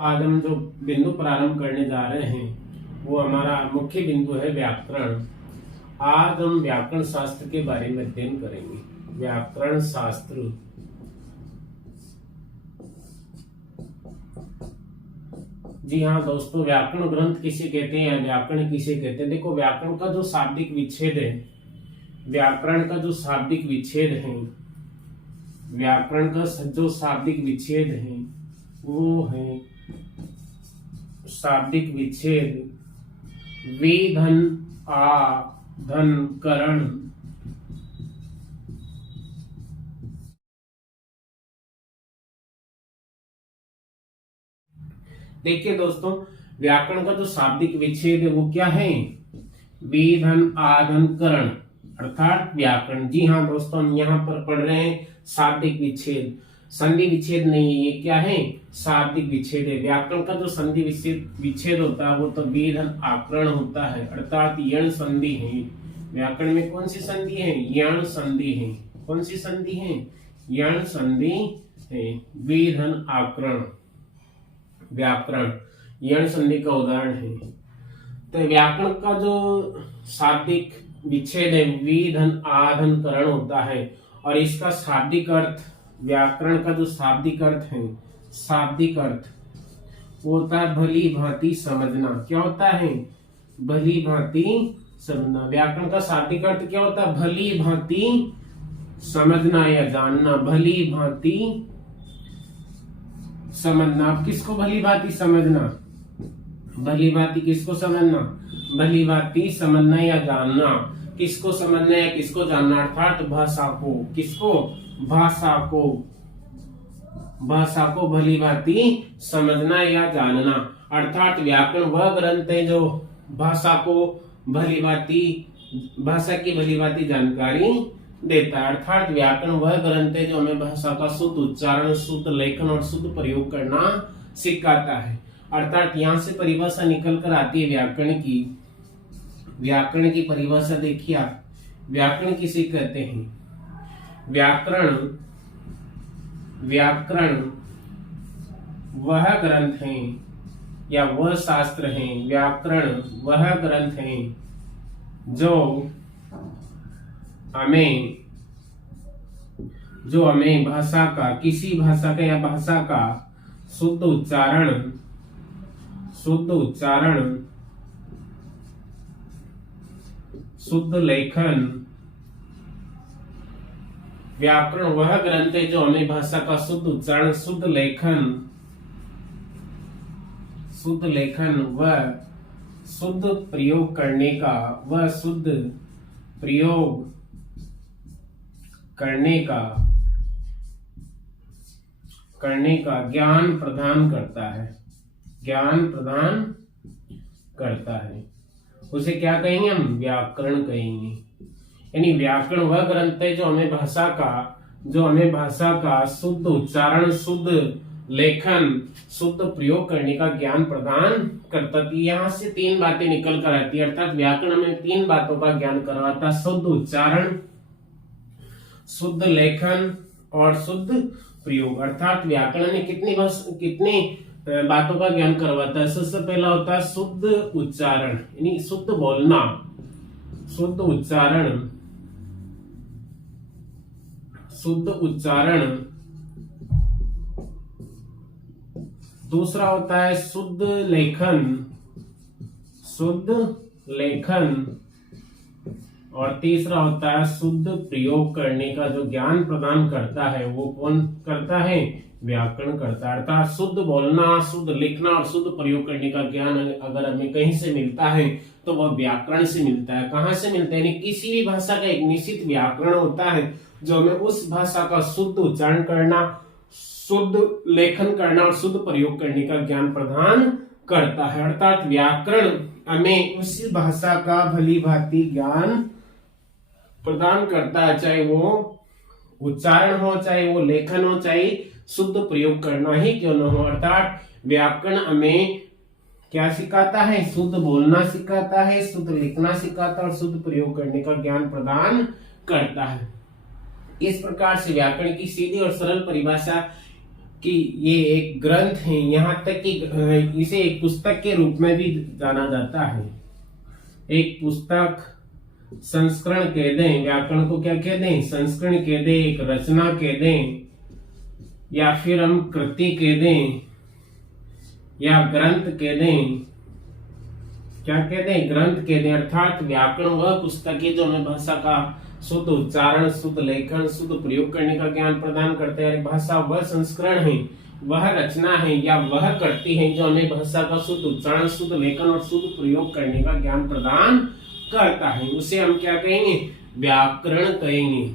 आज हम जो बिंदु प्रारंभ करने जा रहे हैं वो हमारा मुख्य बिंदु है व्याकरण। आज हम व्याकरण शास्त्र के बारे में अध्ययन करेंगे। व्याकरण शास्त्र जी हाँ दोस्तों, व्याकरण ग्रंथ किसे कहते हैं, व्याकरण किसे कहते हैं। देखो, व्याकरण का जो शाब्दिक विच्छेद है, व्याकरण का जो शाब्दिक विच्छेद है, व्याकरण का जो शाब्दिक विच्छेद है वो है शाब्दिक विच्छेद वे धन आ धन करण। देखिए दोस्तों, व्याकरण का जो शाब्दिक विच्छेद है वो क्या है, वे धन आ धन करण अर्थात व्याकरण। जी हाँ दोस्तों, हम यहाँ पर पढ़ रहे हैं शाब्दिक विच्छेद, संधि विच्छेद नहीं है। ये क्या है, शाब्दिक विच्छेद है। व्याकरण का जो संधि विच्छेद होता है वो तो वे धन आकरण होता है अर्थात यण संधि है। व्याकरण में कौन सी संधि है, यण संधि है। कौन सी संधि है, यण संधि है। वे धन आकरण व्याकरण यण संधि का उदाहरण है। तो व्याकरण का जो शाब्दिक विच्छेद है वे धन आ धन करण होता है और इसका शाब्दिक अर्थ, व्याकरण का जो शाब्दिक अर्थ है, शाब्दिक अर्थ वो होता है भली भांति समझना। क्या होता है, भली भांति समझना। व्याकरण का शाब्दिक अर्थ क्या होता है, भली भांति समझना या जानना। भली भांति समझना। आप किसको भली भांति समझना, भली भांति किसको समझना, भली भांति समझना या जानना। किसको समझना या किसको जानना अर्थात भाषा को। किसको, भाषा को। भाषा को भली भांति समझना या जानना अर्थात व्याकरण वह ग्रंथ है जो भाषा को भली भांति, भाषा की भली भांति जानकारी देता है। अर्थात व्याकरण वह ग्रंथ है जो हमें भाषा का शुद्ध उच्चारण, शुद्ध लेखन और शुद्ध प्रयोग करना सिखाता है। अर्थात यहाँ से परिभाषा निकल कर आती है व्याकरण की। व्याकरण की परिभाषा देखिए आप, व्याकरण किसे कहते हैं, व्याकरण, व्याकरण वह ग्रंथ है या वह शास्त्र है, व्याकरण वह ग्रंथ है जो हमें भाषा का, किसी भाषा का या भाषा का शुद्ध उच्चारण, शुद्ध उच्चारण, शुद्ध लेखन। व्याकरण वह ग्रंथ है जो हमें भाषा का शुद्ध उच्चारण, शुद्ध लेखन, शुद्ध लेखन व शुद्ध प्रयोग करने का, वह शुद्ध प्रयोग करने का ज्ञान प्रदान करता है, ज्ञान प्रदान करता है। उसे क्या कहेंगे हम, व्याकरण कहेंगे। यानी व्याकरण वह ग्रंथ है जो हमें भाषा का शुद्ध उच्चारण, शुद्ध लेखन, शुद्ध प्रयोग करने का ज्ञान प्रदान करता है। यहाँ से तीन बातें निकल कर आती है अर्थात व्याकरण हमें तीन बातों का ज्ञान करवाता है, शुद्ध उच्चारण, शुद्ध लेखन और शुद्ध प्रयोग। अर्थात व्याकरण में कितनी बातों का ज्ञान करवाता है। सबसे पहला होता है शुद्ध उच्चारण, यानी शुद्ध बोलना, शुद्ध उच्चारण, शुद्ध उच्चारण। दूसरा होता है शुद्ध लेखन, शुद्ध लेखन। और तीसरा होता है शुद्ध प्रयोग करने का जो ज्ञान प्रदान करता है वो कौन करता है, व्याकरण करता है। अर्थात शुद्ध बोलना, शुद्ध लिखना और शुद्ध प्रयोग करने का ज्ञान अगर हमें कहीं से मिलता है तो वह व्याकरण से मिलता है। कहाँ से मिलता है, यानी किसी भी भाषा का एक निश्चित व्याकरण होता है जो हमें उस भाषा का शुद्ध उच्चारण करना, शुद्ध लेखन करना और शुद्ध प्रयोग करने का ज्ञान प्रदान करता है। अर्थात व्याकरण हमें उसी भाषा का भली भांति ज्ञान प्रदान करता है, चाहे वो उच्चारण हो, चाहे वो लेखन हो, चाहे शुद्ध प्रयोग करना ही क्यों न हो। अर्थात व्याकरण हमें क्या सिखाता है, शुद्ध बोलना सिखाता है, शुद्ध लिखना सिखाता है और शुद्ध प्रयोग करने का ज्ञान प्रदान करता है। इस प्रकार से व्याकरण की सीधी और सरल परिभाषा कि ये एक ग्रंथ है, यहाँ तक कि इसे एक पुस्तक के रूप में भी जाना जाता है। एक पुस्तक, संस्करण कह दें, व्याकरण को क्या कह दें, संस्करण कह दें, एक रचना कह दें, या फिर हम कृति कह दें, या ग्रंथ कह दें। क्या कहते हैं, ग्रंथ कहते हैं। अर्थात व्याकरण वह पुस्तक है जो हमें भाषा का शुद्ध उच्चारण, शुद्ध लेखन, शुद्ध प्रयोग करने का ज्ञान प्रदान करते हैं। भाषा वह संस्करण है, वह रचना है, या वह कृति है जो हमें भाषा का शुद्ध उच्चारण, शुद्ध लेखन और शुद्ध प्रयोग करने का ज्ञान प्रदान करता है। उसे हम क्या कहेंगे, व्याकरण कहेंगे।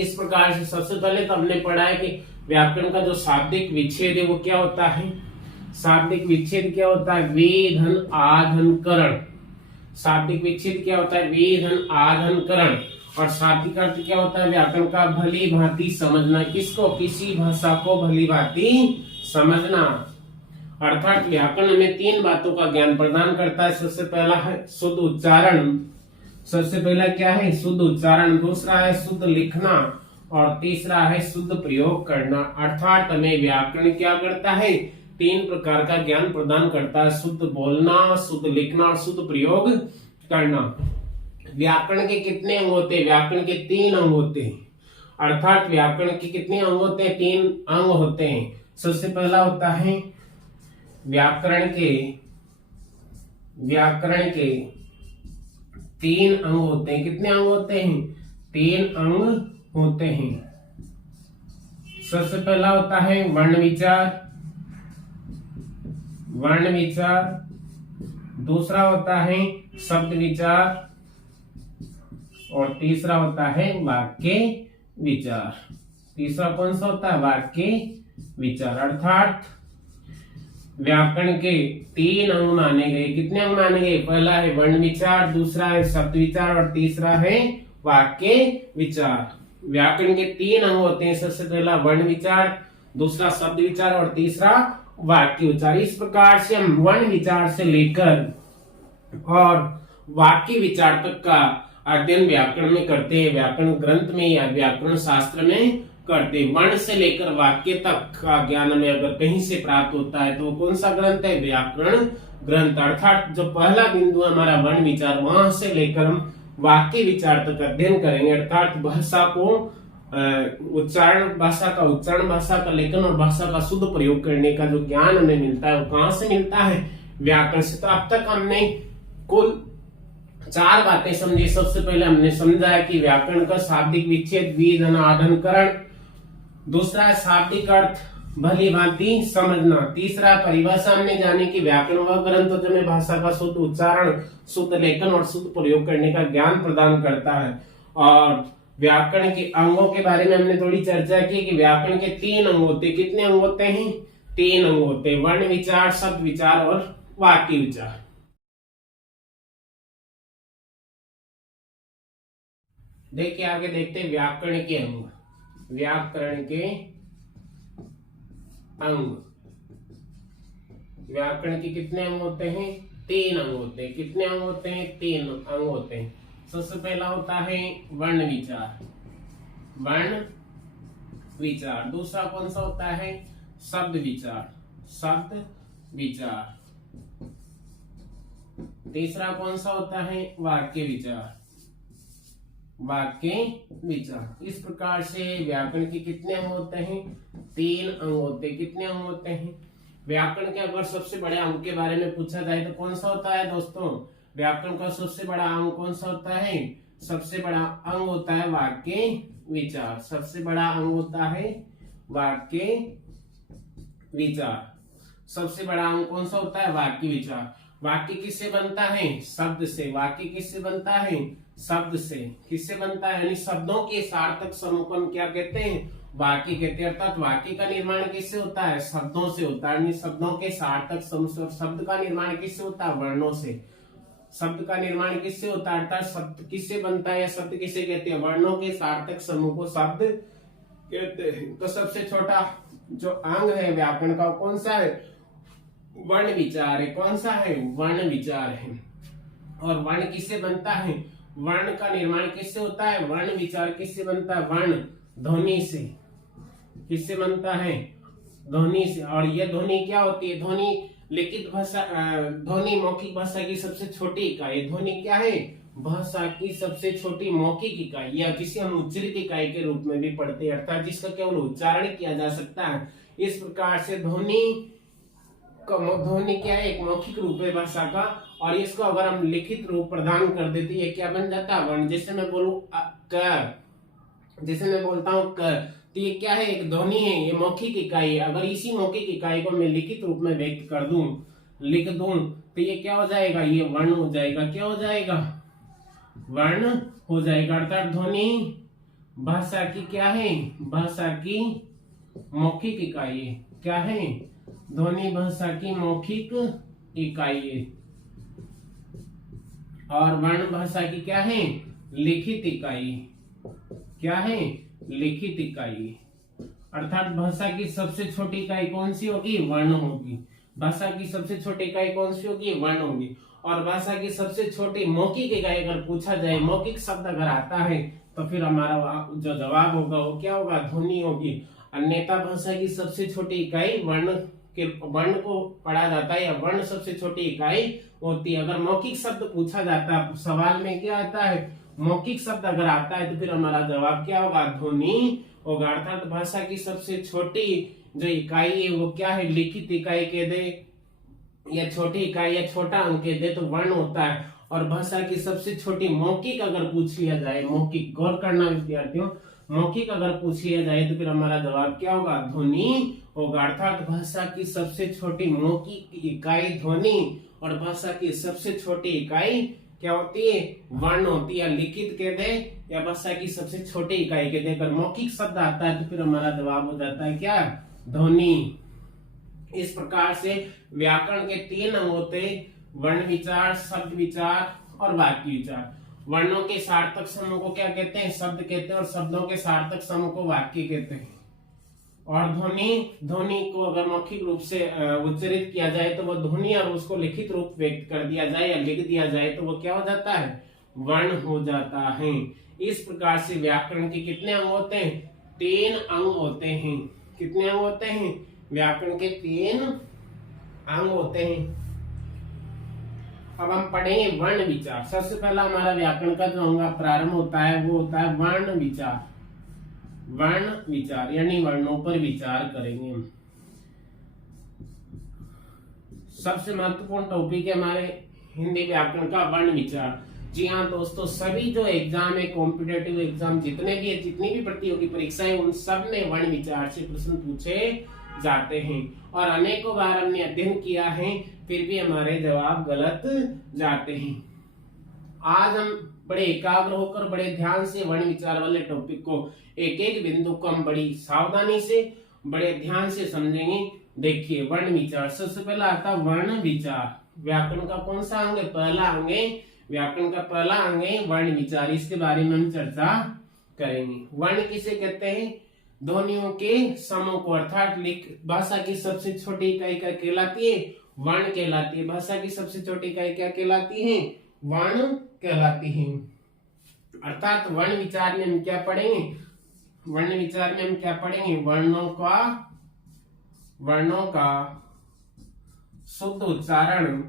इस प्रकार से सबसे पहले तो हमने पढ़ा है कि व्याकरण का जो शाब्दिक विच्छेद है वो क्या होता है। शाब्दिक विच्छेद क्या होता है, वे धन आ धन करण। शाब्दिक विच्छेद क्या होता है, वे धन आ धन करण। और शाब्दिक अर्थ क्या होता है, व्याकरण का भली भांति समझना। किसको, किसी भाषा को भली भांति समझना। अर्थात व्याकरण में तीन बातों का ज्ञान प्रदान करता है। सबसे पहला है शुद्ध उच्चारण, सबसे पहला क्या है, शुद्ध उच्चारण। दूसरा है शुद्ध लिखना, और तीसरा है शुद्ध प्रयोग करना। अर्थात हमें व्याकरण क्या करता है, तीन प्रकार का ज्ञान प्रदान करता है। शुद्ध बोलना, शुद्ध लिखना और शुद्ध प्रयोग करना। व्याकरण के कितने अंग होते हैं, व्याकरण के तीन अंग होते हैं। अर्थात व्याकरण के कितने अंग होते हैं, तीन अंग होते हैं। सबसे पहला होता है व्याकरण के तीन अंग होते हैं। कितने अंग होते हैं, तीन अंग होते हैं। सबसे पहला होता है वर्ण विचार, दूसरा होता है शब्द विचार, और तीसरा होता है वाक्य विचार। तीसरा कौन सा होता है, वाक्य विचार। अर्थात व्याकरण के तीन अंग माने गए। कितने अंग माने गए, पहला है वर्ण विचार, दूसरा है शब्द विचार, और तीसरा है वाक्य विचार। व्याकरण के तीन अंग होते हैं। सबसे पहला वर्ण विचार, दूसरा शब्द विचार, और तीसरा वाक्य विचार। इस प्रकार से हम वर्ण विचार से लेकर और वाक्य विचार तक का अध्ययन व्याकरण में करते हैं। व्याकरण ग्रंथ में या व्याकरण शास्त्र में करते हैं। वर्ण से लेकर वाक्य तक का ज्ञान हमें अगर कहीं से प्राप्त होता है तो वो कौन सा ग्रंथ है, व्याकरण ग्रंथ। अर्थात जो पहला बिंदु हमारा वर्ण विचार, वहां से लेकर हम वाक्य विचार तक अध्ययन करेंगे। अर्थात भाषा को उच्चारण, भाषा का उच्चारण, भाषा का लेखन और भाषा का शुद्ध प्रयोग करने का जो ज्ञान हमें मिलता है वो कहां से मिलता है, व्याकरण से। तो अब तक हमने कुल चार बातें समझी। सबसे पहले हमने समझा है कि व्याकरण का शाब्दिक विच्छेद, वी धन आ धन करण। दूसरा है शाब्दिक अर्थ भली भांति समझना। तीसरा परिभाषा हमने जानी कि व्याकरण वह ग्रंथ जो हमें भाषा का शुद्ध उच्चारण, शुद्ध लेखन और शुद्ध प्रयोग करने का ज्ञान प्रदान करता है। और व्याकरण के अंगों के बारे में हमने थोड़ी चर्चा की कि व्याकरण के तीन अंग होते हैं। कितने अंग होते हैं, तीन अंग होते हैं, वर्ण विचार, शब्द विचार और वाक्य विचार। देखिए आगे देखते हैं व्याकरण के अंग। व्याकरण के अंग, व्याकरण के कितने अंग होते हैं, तीन अंग होते हैं। कितने अंग होते हैं, तीन अंग होते हैं। सबसे पहला होता है वर्ण विचार, वर्ण विचार। दूसरा कौन सा होता है, शब्द विचार, शब्द विचार। तीसरा कौन सा होता है, वाक्य विचार, वाक्य विचार। इस प्रकार से व्याकरण के कितने अंग होते हैं, तीन अंग होते हैं। कितने अंग होते हैं, व्याकरण के अगर सबसे बड़े अंग के बारे में पूछा जाए तो कौन सा होता है दोस्तों, व्याकरण का सबसे बड़ा अंग कौन सा होता है, सबसे बड़ा अंग होता है वाक्य विचार। सबसे बड़ा अंग होता है वाक्य विचार। सबसे बड़ा अंग कौन सा होता है, वाक्य विचार। वाक्य किससे बनता है, शब्द से। वाक्य किससे बनता है, शब्द से। किससे बनता है, यानी शब्दों के सार्थक समूह को हम क्या कहते हैं, वाक्य कहते हैं। अर्थात वाक्य का निर्माण किससे होता है, शब्दों से होता है। यानी शब्दों के सार्थक समूह। शब्द का निर्माण किससे होता है, वर्णों से। शब्द का निर्माण किससे होता है, अर्थात शब्द किससे बनता है या शब्द किसे कहते हैं, वर्णों के सार्थक समूह को शब्द कहते हैं। तो सबसे छोटा जो अंग है व्याकरण का कौन सा है, वर्ण विचार है। कौन सा है, वर्ण विचार है। और वर्ण किससे बनता है, वर्ण का निर्माण किससे होता है, वर्ण विचार किससे बनता है, वर्ण ध्वनि से। किससे बनता है, ध्वनि से। और ये ध्वनि क्या होती है? ध्वनि लिखित भाषा, ध्वनि मौखिक भाषा की सबसे छोटी इकाई। ध्वनि क्या है? भाषा की सबसे छोटी मौखिक इकाई या किसी हम उच्चरित इकाई के रूप में भी पढ़ते हैं, अर्थात जिसका केवल उच्चारण किया जा सकता है। इस प्रकार से ध्वनि क्या है? एक मौखिक रूप है भाषा का, और इसको अगर हम लिखित रूप प्रदान कर देते ये क्या बन जाता है? वर्ण। जैसे मैं बोलूं क, जैसे मैं बोलता हूं क, तो ये क्या है? एक ध्वनि है, ये मौखिक इकाई है। अगर इसी मौखिक इकाई को मैं लिखित रूप में व्यक्त कर दूं, लिख दूं, तो ये क्या हो जाएगा? ये वर्ण हो जाएगा। क्या हो जाएगा? वर्ण हो जाएगा। अर्थात ध्वनि भाषा की क्या है? भाषा की मौखिक इकाई है। क्या है? ध्वनि भाषा की मौखिक इकाई है। और वर्ण भाषा की क्या है? लिखित इकाई। क्या है? लिखित इकाई। अर्थात भाषा की सबसे छोटी इकाई कौन सी होगी? वर्ण होगी। भाषा की सबसे छोटी इकाई कौन सी होगी? वर्ण होगी। और भाषा की सबसे छोटी मौखिक इकाई अगर पूछा जाए, मौखिक शब्द अगर आता है, तो फिर हमारा जो जवाब होगा वो क्या होगा? ध्वनि होगी। अन्यथा भाषा की सबसे छोटी इकाई वर्ण को पढ़ा जाता है, या वर्ण सबसे छोटी इकाई होती है। अगर मौखिक शब्द पूछा जाता है, सवाल में क्या आता है? मौखिक शब्द अगर आता है, तो फिर हमारा जवाब क्या होगा? ध्वनि होगा। अर्थात भाषा की सबसे छोटी जो इकाई है वो क्या है? लिखित इकाई कह दे, या छोटी इकाई या छोटा अंक कह दे, तो वर्ण होता है। और भाषा की सबसे छोटी मौखिक अगर पूछ लिया जाए, मौखिक, गौर करना विद्यार्थियों, मौखिक अगर पूछ लिया जाए तो फिर हमारा जवाब क्या होगा? ध्वनि होगा। अर्थात भाषा की सबसे छोटी मौखिक इकाई ध्वनि, और भाषा की सबसे छोटी इकाई क्या होती है? वर्ण होती है। लिखित कह दे या भाषा की सबसे छोटी इकाई कह दे, अगर मौखिक शब्द आता है तो फिर हमारा जवाब हो जाता है क्या? ध्वनि। इस प्रकार से व्याकरण के 3 अंग होते हैं: वर्ण विचार, शब्द विचार और वाक्य विचार। वर्णों के सार्थक समूह को क्या कहते हैं? शब्द कहते हैं, और शब्दों के सार्थक समूह को वाक्य कहते हैं। और ध्वनि को अगर मौखिक रूप से उच्चारित किया जाए तो वो ध्वनि, और उसको लिखित रूप व्यक्त कर दिया जाए या लिख दिया जाए तो वो क्या हो जाता है? वर्ण हो जाता है। इस प्रकार से व्याकरण के कितने अंग होते हैं? 3 अंग होते हैं। कितने अंग होते हैं? व्याकरण के 3 अंग होते हैं। अब हम पढ़ेंगे वर्ण विचार। सबसे पहला हमारा व्याकरण का जो अंग प्रारंभ होता है वो होता है वर्ण विचार। वर्ण विचार यानी वर्णों पर विचार करेंगे हम। सबसे महत्वपूर्ण टॉपिक है हमारे हिंदी व्याकरण का वर्ण विचार। जी हाँ दोस्तों, सभी जो एग्जाम है, कॉम्पिटेटिव एग्जाम जितने भी है, जितनी भी प्रतियोगी परीक्षाएं, उन सब में वर्ण विचार से प्रश्न पूछे जाते हैं। और अनेकों बार हमने अध्ययन किया है, फिर भी हमारे जवाब गलत जाते हैं। आज हम बड़े एकाग्र होकर, बड़े ध्यान से वर्ण विचार वाले टॉपिक को, एक एक बिंदु को हम बड़ी सावधानी से, बड़े ध्यान से समझेंगे। देखिए वर्ण विचार, सबसे पहला आता है वर्ण विचार। व्याकरण का कौन सा अंग है? पहला अंग है। व्याकरण का पहला अंग है वर्ण विचार। इसके बारे में हम चर्चा करेंगे। वर्ण किसे कहते हैं? ध्वनियों के समूह को, अर्थात भाषा की सबसे छोटी इकाई क्या कहलाती है? वर्ण कहलाती है। भाषा की सबसे छोटी इकाई क्या कहलाती है? वर्ण कहलाती है। अर्थात वर्ण विचार में हम क्या पढ़ेंगे? वर्ण विचार में हम क्या पढ़ेंगे? वर्णों का शुद्ध उच्चारण,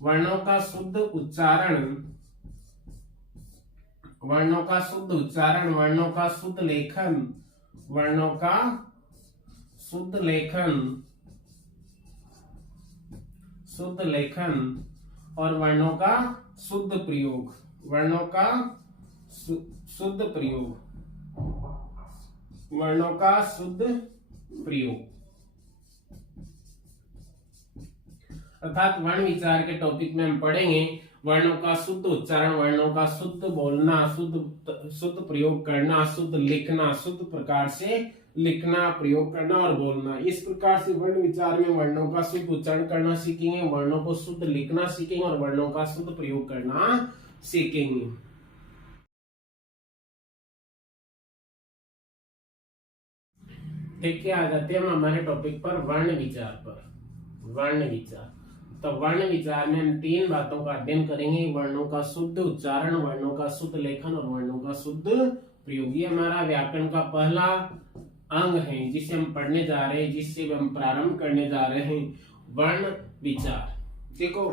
वर्णों का शुद्ध उच्चारण, वर्णों का शुद्ध उच्चारण, वर्णों का शुद्ध लेखन, वर्णों का शुद्ध लेखन, शुद्ध लेखन और वर्णों का शुद्ध प्रयोग, वर्णों का शुद्ध प्रयोग, वर्णों का शुद्ध प्रयोग। अर्थात वर्ण विचार के टॉपिक में हम पढ़ेंगे वर्णों का शुद्ध उच्चारण, वर्णों का शुद्ध बोलना, शुद्ध प्रयोग करना, शुद्ध लिखना, शुद्ध प्रकार से लिखना, प्रयोग करना और बोलना। इस प्रकार से वर्ण विचार में वर्णों का शुद्ध उच्चारण करना सीखेंगे, वर्णों को शुद्ध लिखना सीखेंगे और वर्णों का शुद्ध प्रयोग करना सीखेंगे। देखिए आ जाते हैं हम हमारे टॉपिक पर, वर्ण विचार पर। वर्ण विचार, तो वर्ण विचार में हम 3 बातों का अध्ययन करेंगे: वर्णों का शुद्ध उच्चारण, वर्णों का शुद्ध लेखन और वर्णों का शुद्ध प्रयोग। ये हमारा व्याकरण का पहला अंग है जिसे हम पढ़ने जा रहे हैं, जिससे हम प्रारंभ करने जा रहे हैं, वर्ण विचार। देखो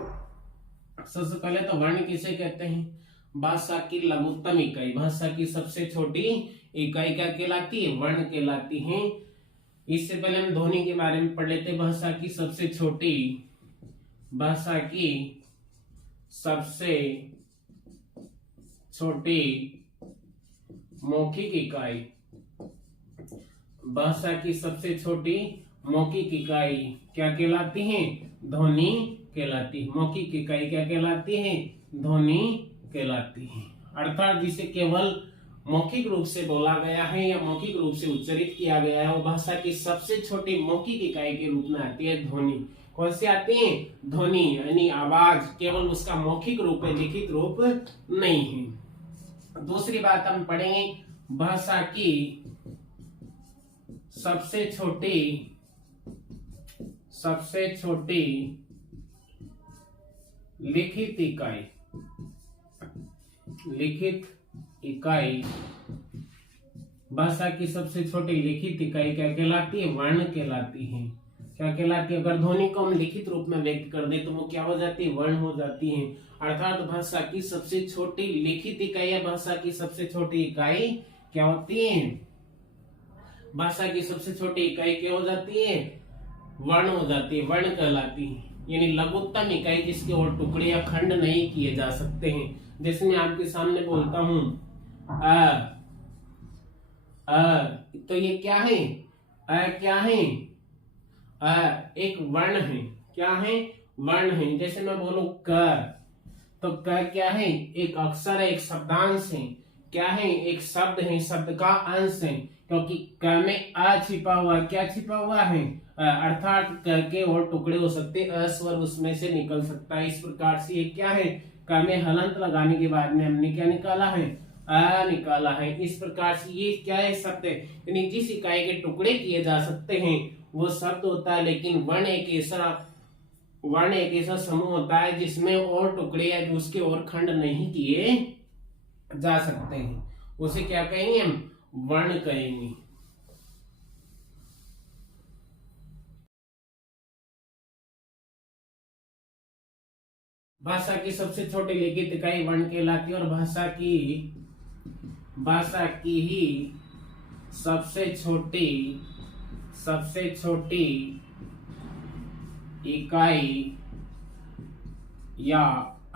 सबसे पहले तो वर्ण किसे कहते हैं? भाषा की लघुत्तम इकाई, भाषा की सबसे छोटी इकाई क्या कहलाती है? वर्ण कहलाती है। इससे पहले हम ध्वनि के बारे में पढ़ लेते हैं। भाषा की सबसे छोटी मौखिक इकाई, भाषा की सबसे छोटी मौखिक इकाई क्या कहलाती है? ध्वनि कहलाती है। मौखिक इकाई क्या कहलाती है? ध्वनि कहलाती है। अर्थात जिसे केवल मौखिक रूप से बोला गया है या मौखिक रूप से उच्चारित किया गया है, वो भाषा की सबसे छोटी मौखिक इकाई के रूप में आती है ध्वनि। कौन सी आती है? ध्वनि, यानी आवाज, केवल उसका मौखिक रूप है, लिखित रूप नहीं है। दूसरी बात हम पढ़ेंगे, भाषा की सबसे छोटी लिखित इकाई, भाषा की सबसे छोटी लिखित इकाई क्या कहलाती है? वर्ण कहलाती है। क्या कहलाती है? अगर ध्वनि को हम लिखित रूप में व्यक्त कर दे तो वो क्या हो जाती है? वर्ण हो जाती है। अर्थात भाषा की सबसे छोटी लिखित इकाई या भाषा की सबसे छोटी इकाई क्या होती है? भाषा की सबसे छोटी इकाई क्या हो जाती है? वर्ण हो जाती है, वर्ण कहलाती है। यानी लघुत्तम इकाई जिसके और टुकड़े या खंड नहीं किए जा सकते हैं। जैसे मैं आपके सामने बोलता हूं तो ये क्या है? क्या है? एक वर्ण है। क्या है? वर्ण है। जैसे मैं बोलूं क, तो क क्या है? एक अक्षर है, एक शब्दांश है। क्या है? एक शब्द है, शब्द का अंश है। क्योंकि क में अ छिपा हुआ, क्या छिपा हुआ है? अर्थात क के और टुकड़े हो सकते, अस्वर उसमें से निकल सकता है। इस प्रकार से ये क्या है? क में हलंत लगाने के बाद में हमने क्या निकाला है? अ निकाला है। इस प्रकार से ये क्या है? शब्द है। यानी जिस इकाई के टुकड़े किए जा सकते हैं वो शब्द होता है, लेकिन वर्ण एक ऐसा समूह होता है जिसमें और टुकड़े या उसके और खंड नहीं किए जा सकते हैं। उसे क्या कहेंगे? हम वर्ण कहेंगे। भाषा की सबसे छोटी लिखित इकाई वर्ण कहलाती है। और भाषा की ही सबसे छोटी इकाई या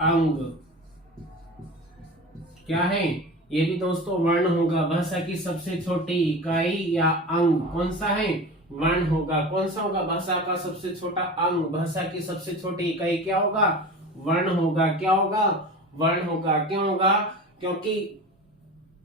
अंग क्या है? ये भी दोस्तों वर्ण होगा। भाषा की सबसे छोटी इकाई या अंग कौन सा है? वर्ण होगा। कौन सा होगा? भाषा का सबसे छोटा अंग, भाषा की सबसे छोटी इकाई क्या होगा? वर्ण होगा। क्या होगा? वर्ण होगा। क्यों होगा? क्योंकि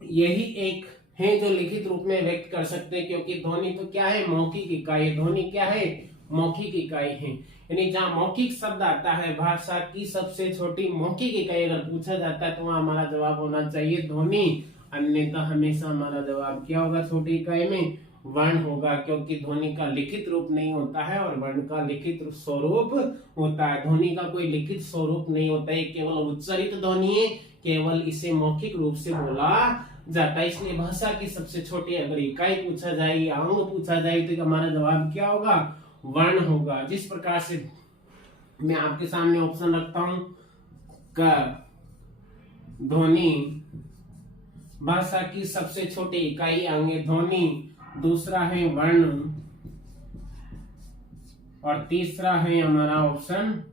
यही एक है जो लिखित रूप में व्यक्त कर सकते हैं। क्योंकि ध्वनि तो क्या है? मौखिक इकाई। ध्वनि क्या है? मौखिक इकाई है। यानी जहाँ मौखिक शब्द आता है, भाषा की सबसे छोटी मौखिक इकाई अगर पूछा जाता है तो वहाँ हमारा जवाब होना चाहिए ध्वनि। अन्यथा हमेशा हमारा जवाब क्या होगा? छोटी इकाई में वर्ण होगा। क्योंकि ध्वनि का लिखित रूप नहीं होता है और वर्ण का लिखित स्वरूप होता है। ध्वनि का कोई लिखित स्वरूप नहीं होता है, केवल उच्चारित ध्वनि है, केवल इसे मौखिक रूप से बोला जाता है। इसलिए भाषा की सबसे छोटी अगर इकाई पूछा जाए या अंग पूछा जाए तो हमारा जवाब क्या होगा? वर्ण होगा। जिस प्रकार से मैं आपके सामने ऑप्शन रखता हूं, क ध्वनि भाषा की सबसे छोटी इकाई अंग ध्वनि, दूसरा है वर्ण और तीसरा है हमारा ऑप्शन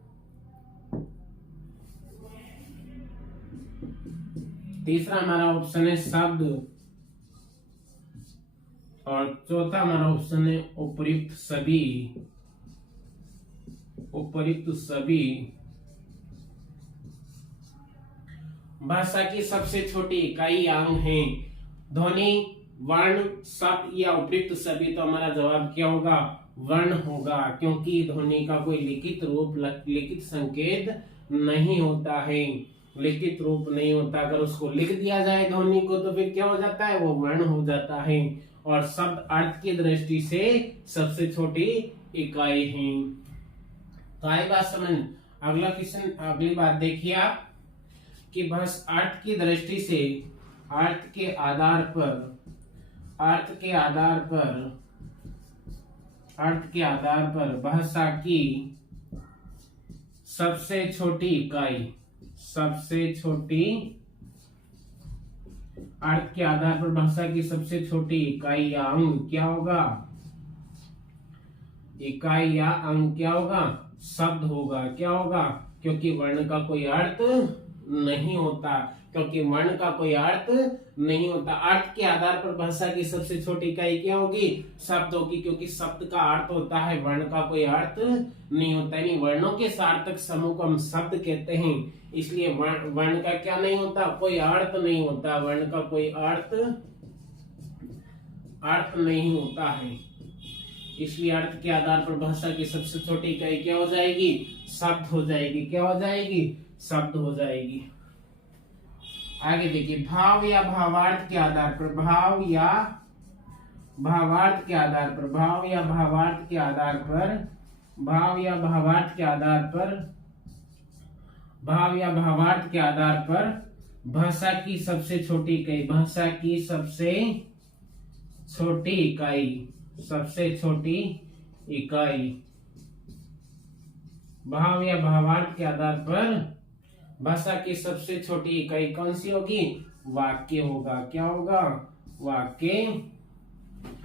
है शब्द और चौथा हमारा ऑप्शन है उपयुक्त सभी। भाषा की सबसे छोटी इकाई अंग है ध्वनि, वर्ण, शब्द या उपयुक्त सभी। तो हमारा जवाब क्या होगा? वर्ण होगा। क्योंकि ध्वनि का कोई लिखित रूप, लिखित संकेत नहीं होता है। लिखित रूप नहीं होता। अगर उसको लिख दिया जाए ध्वनि को तो फिर क्या हो जाता है? वो वर्ण हो जाता है। और शब्द अर्थ की दृष्टि से सबसे छोटी इकाई है। तो आई बात समझ। अगला क्वेश्चन, अगली बात देखिए आप कि बस अर्थ की दृष्टि से, अर्थ के आधार पर अर्थ के आधार पर भाषा की सबसे छोटी इकाई, अर्थ के आधार पर भाषा की सबसे छोटी इकाई या अंग क्या होगा? इकाई या अंग क्या होगा? शब्द होगा। क्या होगा? क्योंकि वर्ण का कोई अर्थ नहीं होता, अर्थ के आधार पर भाषा की सबसे छोटी इकाई क्या होगी? शब्द होगी, क्योंकि शब्द का अर्थ होता है, वर्ण का कोई अर्थ नहीं होता। यानी वर्णों के सार्थक समूह को हम शब्द कहते हैं। इसलिए वर्ण का क्या नहीं होता? कोई अर्थ नहीं होता। वर्ण का कोई अर्थ नहीं होता है। इसलिए अर्थ के आधार पर भाषा की सबसे छोटी इकाई क्या हो जाएगी? शब्द हो जाएगी। क्या हो जाएगी? शब्द हो जाएगी। आगे देखिए, भाव या भावार्थ के आधार पर, भाव या भावार्थ के आधार पर भाषा की सबसे छोटी इकाई, भाव या भावार्थ के आधार पर भाषा की सबसे छोटी इकाई कौन सी होगी? वाक्य होगा। क्या होगा? वाक्य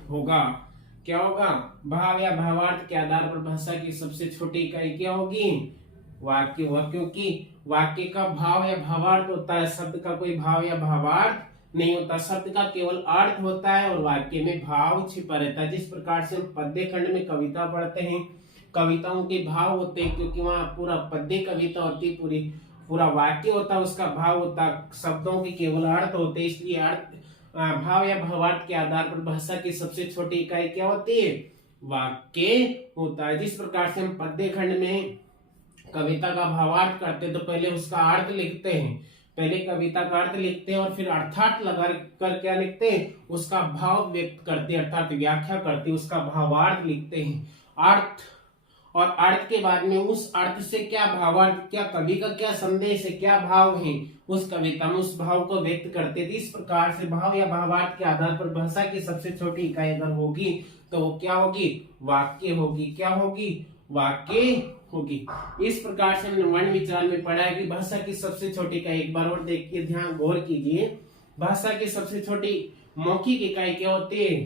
होगा। क्या होगा? भाव या भावार्थ के आधार पर भाषा की सबसे छोटी इकाई क्या होगी? वाक्य होगा, क्योंकि वाक्य का भाव या भावार्थ होता है, शब्द का कोई भाव या भावार्थ नहीं होता। शब्द का केवल अर्थ होता है और वाक्य में भाव छिपा रहता है। जिस प्रकार से हम पद्य खंड में कविता पढ़ते हैं, कविताओं के भाव होते हैं, क्योंकि वहां पूरा पद्य कविता होती, पूरा वाक्य होता है, उसका भाव होता, शब्दों के केवल अर्थ होते। इसलिए अर्थ, भाव या भावार्थ के आधार पर भाषा की सबसे छोटी इकाई क्या होती है? वाक्य होता है। जिस प्रकार से हम पद्य खंड में कविता का भावार्थ करते हैं तो पहले उसका अर्थ लिखते हैं, पहले कविता का अर्थ लिखते हैं और फिर अर्थात लगा कर क्या लिखते हैं? उसका भाव व्यक्त करते हैं, अर्थात व्याख्या करते हैं, उसका भावार्थ लिखते हैं। अर्थ और अर्थ के बाद में उस अर्थ से क्या भावार्थ, क्या कवि का क्या संदेश है, क्या भाव है, उस कविता में उस भाव को व्यक्त करते थे। इस प्रकार से भाव या भावार्थ के आधार पर भाषा की सबसे छोटी इकाई अगर होगी तो वो क्या होगी? वाक्य होगी। क्या होगी? वाक्य होगी। इस प्रकार से हमने वर्ण विचार में पढ़ा है कि भाषा की सबसे छोटी इकाई, एक बार और देखिए, ध्यान गौर कीजिए। भाषा की सबसे छोटी मौखिक इकाई क्या होती है?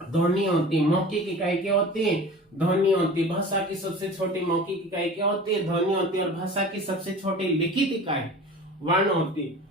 ध्वनि होती है। मौखिक इकाई क्या होती है? ध्वनि होती है। भाषा की सबसे छोटी मौखिक इकाई क्या होती है? ध्वनि होती है। और भाषा की सबसे छोटी लिखित इकाई वर्ण होती है।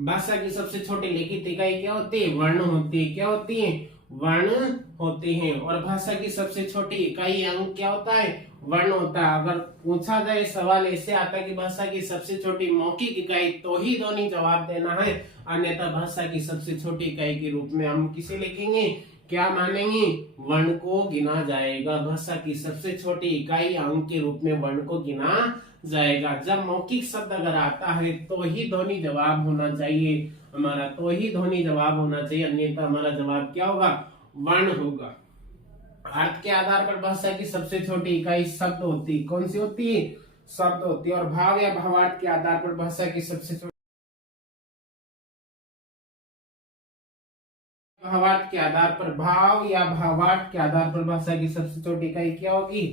भाषा की सबसे छोटी लिखित इकाई क्या होती है? वर्ण होती है। क्या होती है? वर्ण होते हैं। और भाषा की सबसे छोटी इकाई अंग क्या होता है? वर्ण होता है। अगर पूछा जाए, सवाल ऐसे आता है कि भाषा की सबसे छोटी मौखिक इकाई, तो ही ध्वनि जवाब देना है, अन्यथा भाषा की सबसे छोटी इकाई के रूप में हम किसे लिखेंगे? क्या मानेंगे? वर्ण को गिना जाएगा। भाषा की सबसे छोटी इकाई अंग के रूप में वर्ण को गिना जाएगा। जब मौखिक शब्द अगर आता है तो ही ध्वनि जवाब होना चाहिए हमारा, तो ही ध्वनि जवाब होना चाहिए, अन्यथा हमारा जवाब क्या होगा? वर्ण होगा। अर्थ के आधार पर भाषा की सबसे छोटी इकाई शब्द होती है। कौन सी होती है? शब्द होती है। और भाव या भावार्थ के आधार पर भाषा की सबसे छोटी, भावार्थ के आधार पर, भाव या भावार्थ के आधार पर भाषा की सबसे छोटी इकाई क्या होगी?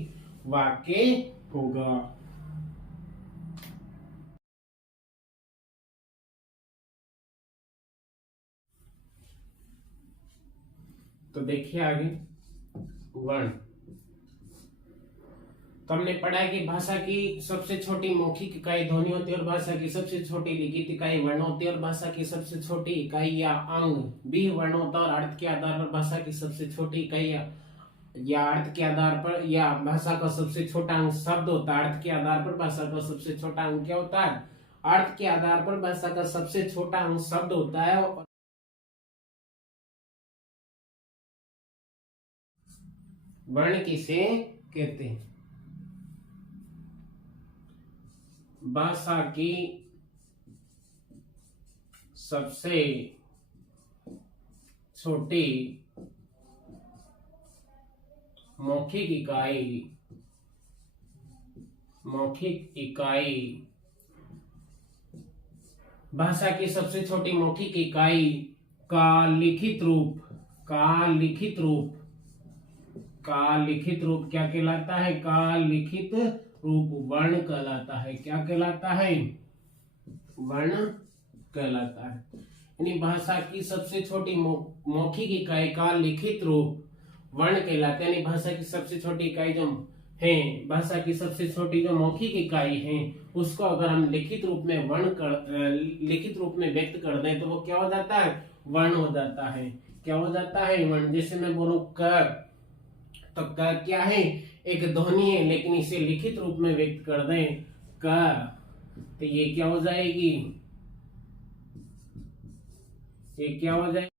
वाक्य होगा। तो देखिए आगे वर्ण। तो हमने पढ़ा है कि भाषा की सबसे छोटी मौखिक इकाई ध्वनि होती है और भाषा की सबसे छोटी लिखित इकाई वर्ण होती है और भाषा की सबसे छोटी इकाई या अंग भी वर्ण होता है। और अर्थ के आधार पर भाषा की सबसे छोटी इकाई या अर्थ के आधार पर या भाषा का सबसे छोटा अंग शब्द होता है। अर्थ के आधार पर भाषा का सबसे छोटा अंग क्या होता है? अर्थ के आधार पर भाषा का सबसे छोटा अंग शब्द होता है। वर्ण किसे कहते हैं? भाषा की सबसे छोटी मौखिक इकाई भाषा की सबसे छोटी मौखिक इकाई का लिखित रूप, का लिखित रूप, का लिखित रूप क्या कहलाता है? का लिखित रूप वर्ण कहलाता है। क्या कहलाता है? वर्ण कहलाता है। यानी भाषा की सबसे छोटी मौखिक इकाई का लिखित रूप वर्ण कहलाता है। यानी भाषा की सबसे छोटी इकाई जो है, भाषा की सबसे छोटी जो मौखिक इकाई है, उसको अगर हम लिखित रूप में लिखित रूप में व्यक्त कर दें तो वो क्या हो जाता है? वर्ण हो जाता है। क्या हो जाता है? वर्ण। जैसे मैं बोलूं क, तो क क्या है? एक ध्वनि है, लेकिन इसे लिखित रूप में व्यक्त कर दें क, तो ये क्या हो जाएगी? ये क्या हो जाएगी?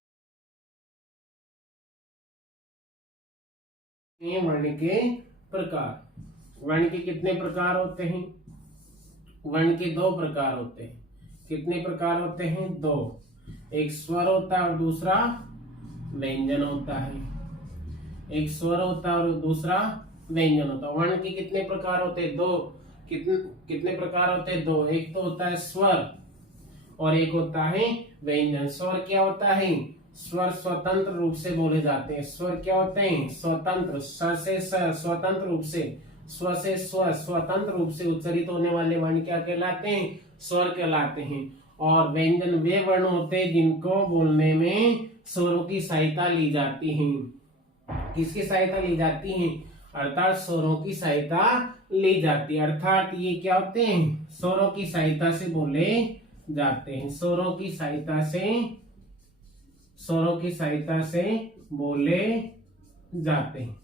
वर्ण के प्रकार। वर्ण के कितने प्रकार होते हैं? वर्ण के दो प्रकार होते हैं। कितने प्रकार होते हैं? दो। एक स्वर होता है और दूसरा व्यंजन होता है। एक स्वर होता है और दूसरा व्यंजन होता है। वर्ण के कितने प्रकार होते हैं? दो। कितने प्रकार होते हैं? दो। एक तो होता है स्वर और एक होता है व्यंजन। स्वर क्या होता है? स्वर स्वतंत्र रूप से बोले जाते हैं। स्वर क्या होते हैं? स्वतंत्र, स से स, स्वतंत्र रूप से, स्व से स्व, स्वतंत्र रूप से उच्चारित होने वाले वर्ण क्या कहलाते हैं? स्वर कहलाते हैं। और व्यंजन वे वर्ण होते हैं जिनको बोलने में स्वरों की सहायता ली जाती है। किसकी सहायता ली जाती है? अर्थात स्वरों की सहायता ली जाती है। अर्थात ये क्या होते हैं? स्वरों की सहायता से बोले जाते हैं। स्वरों की सहायता से, स्वरों की सहायता से बोले जाते हैं।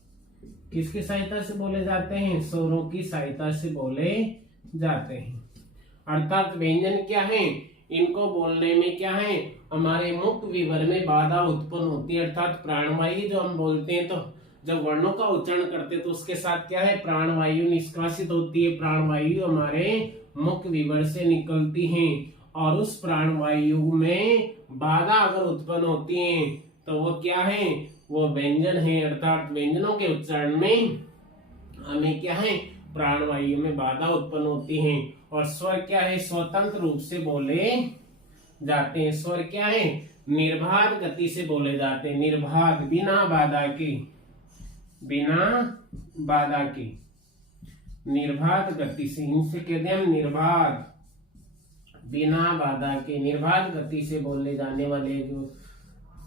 किसकी सहायता से बोले जाते हैं? स्वरों की सहायता से बोले जाते हैं। अर्थात व्यंजन क्या है? इनको बोलने में क्या है? हमारे मुख विवर में बाधा उत्पन्न होती है। अर्थात प्राणवायु जो हम बोलते हैं, तो जब वर्णों का उच्चारण करते हैं तो उसके साथ क्या है? प्राणवायु निष्कासित होती है। प्राणवायु हमारे मुख विवर से निकलती है और उस प्राणवायु में बाधा अगर उत्पन्न होती है तो वो क्या है? वो व्यंजन है। अर्थात व्यंजनों के उच्चारण में हमें क्या है? प्राणवायु में बाधा उत्पन्न होती है। और स्वर क्या है? स्वतंत्र रूप से बोले जाते हैं। स्वर क्या है? निर्बाध गति से बोले जाते हैं। निर्बाध, बिना बाधा के, बिना बाधा के, निर्बाध गति से, इनसे कहते हैं हम निर्बाध, बिना बाधा के, निर्बाध गति से बोले जाने वाले जो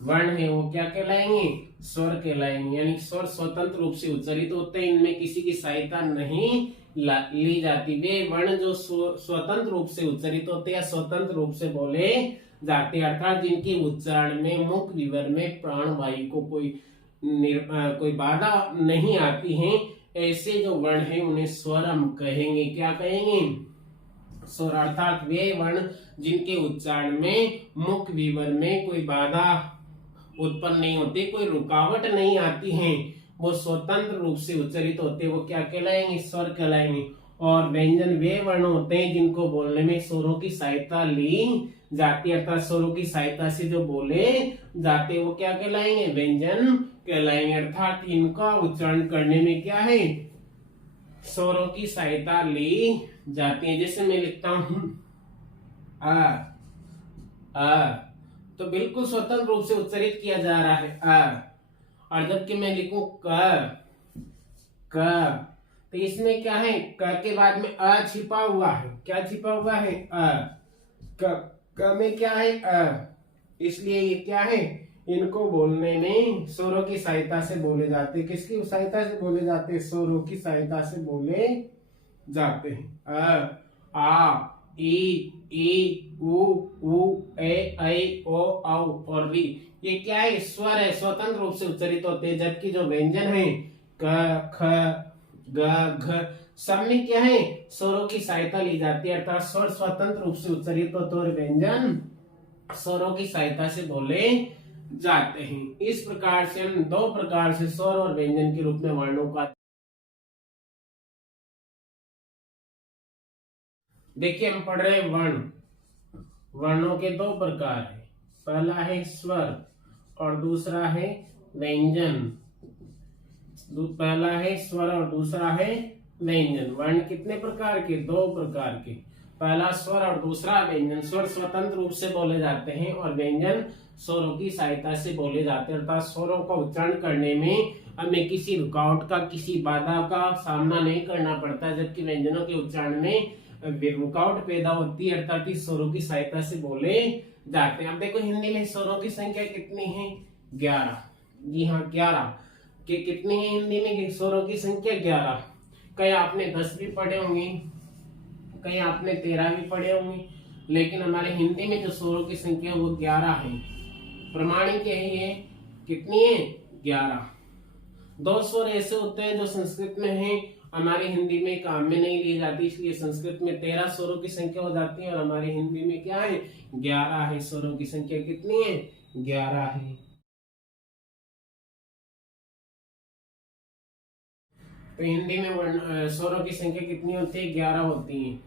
वर्ण है वो क्या कहलाएंगे? स्वर कहलाएंगे। यानी स्वर स्वतंत्र रूप से उच्चारित होते हैं, इनमें किसी की सहायता नहीं ली जाती। वे वर्ण जो स्वतंत्र रूप से उच्चारित होते हैं या स्वतंत्र रूप से बोले जाते हैं, अर्थात जिनके उच्चारण में मुख विवर में प्राणवायु को कोई बाधा नहीं आती है, ऐसे जो वर्ण है उन्हें स्वर हम कहेंगे। क्या कहेंगे? स्वर। अर्थात वे वर्ण जिनके उच्चारण में मुख विवर में कोई बाधा उत्पन्न नहीं होती, कोई रुकावट नहीं आती है, वो स्वतंत्र रूप से उच्चारित होते, वो क्या कहलाएंगे? स्वर कहलाएंगे। और व्यंजन वे वर्ण होते हैं जिनको बोलने में स्वरों की सहायता ली जाती है। अर्थात स्वरों की सहायता से जो बोले जाते वो क्या कहलाएंगे? व्यंजन कहलाएंगे। अर्थात इनका उच्चारण करने में क्या है? स्वरों की सहायता ली जाती है। जैसे मैं लिखता हूं आ, तो बिल्कुल स्वतंत्र रूप से उच्चारित किया जा रहा है आ। और जबकि मैं लिखूं क, तो इसमें क्या है? क के बाद में अ छिपा हुआ है। क्या छिपा हुआ है? अ। क में क्या है? अ। इसलिए ये क्या है? इनको बोलने में स्वरों की सहायता से बोले जाते। किसकी सहायता से बोले जाते? स्वरों की सहायता से बोले जाते हैं। अ, आ, ई, उ, ए, ऐ, ओ, औ और री, ये क्या है? स्वर है, स्वतंत्र रूप से उच्चारित होते हैं। जबकि जो व्यंजन है क, ख, ग, घ, सब में क्या है? स्वरों की सहायता ली जाती है। अर्थात स्वर स्वतंत्र रूप से उच्चारित होते और व्यंजन स्वरों की सहायता से बोले जाते हैं। इस प्रकार से हम दो प्रकार से स्वर और व्यंजन के रूप में वर्णों का देखिए। हम पढ़ रहे हैं वर्ण। वर्णों के दो प्रकार है, पहला है स्वर और दूसरा है व्यंजन। पहला है स्वर और दूसरा है व्यंजन। वर्ण कितने प्रकार के? दो प्रकार के। पहला स्वर और दूसरा व्यंजन स्वर स्वतंत्र रूप से बोले जाते हैं और व्यंजन स्वरों की सहायता से बोले जाते हैं। अर्थात स्वरों का उच्चारण करने में हमें किसी रुकावट का, किसी बाधा का सामना नहीं करना पड़ता, जबकि व्यंजनों के उच्चारण में रुकावट पैदा होती है, अर्थात इस स्वरों की सहायता से बोले जाते हैं। अब देखो हिंदी में स्वरों की संख्या कितनी है? 11। जी हाँ, 11 के कितनी है हिंदी में स्वरों की संख्या? 11। कहीं आपने 10 भी पढ़े होंगे, कहीं आपने 13 भी पढ़े होंगे, लेकिन हमारे हिंदी में जो स्वरों की संख्या है वो 11 है। प्रमाणिक यही है, कितनी है? 11। 2 स्वर ऐसे होते हैं जो संस्कृत में हैं, हमारी हिंदी में काम में नहीं ली जाती, इसलिए संस्कृत में 13 स्वरों की संख्या हो जाती है और हमारी हिंदी में क्या है? 11 है। स्वरों की संख्या कितनी है? 11 है। तो हिंदी में स्वरों की संख्या कितनी होती है? 11 होती है।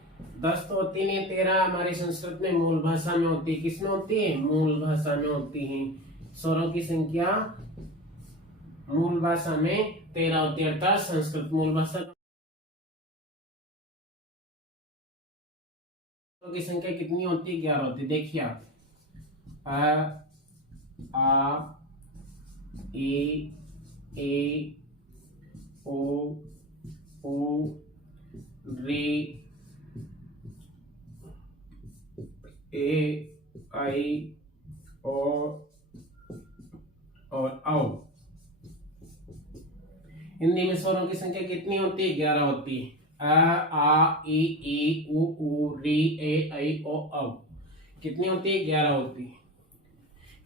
10 तो होती नहीं, 13 हमारी संस्कृत में मूल भाषा में होती है। किसमें होती है? मूल भाषा में होती है। स्वरों की संख्या मूल भाषा में 13 होती है, अर्थात संस्कृत मूल भाषा की संख्या कितनी होती है? 11 होती है। देखिए आप, आ ए ओ रे ए आई ओ और औ। हिंदी में स्वरों की संख्या कितनी होती है? 11 होती है। आ ई उ री ए आई ओ औ कितनी होती है? 11 होती है।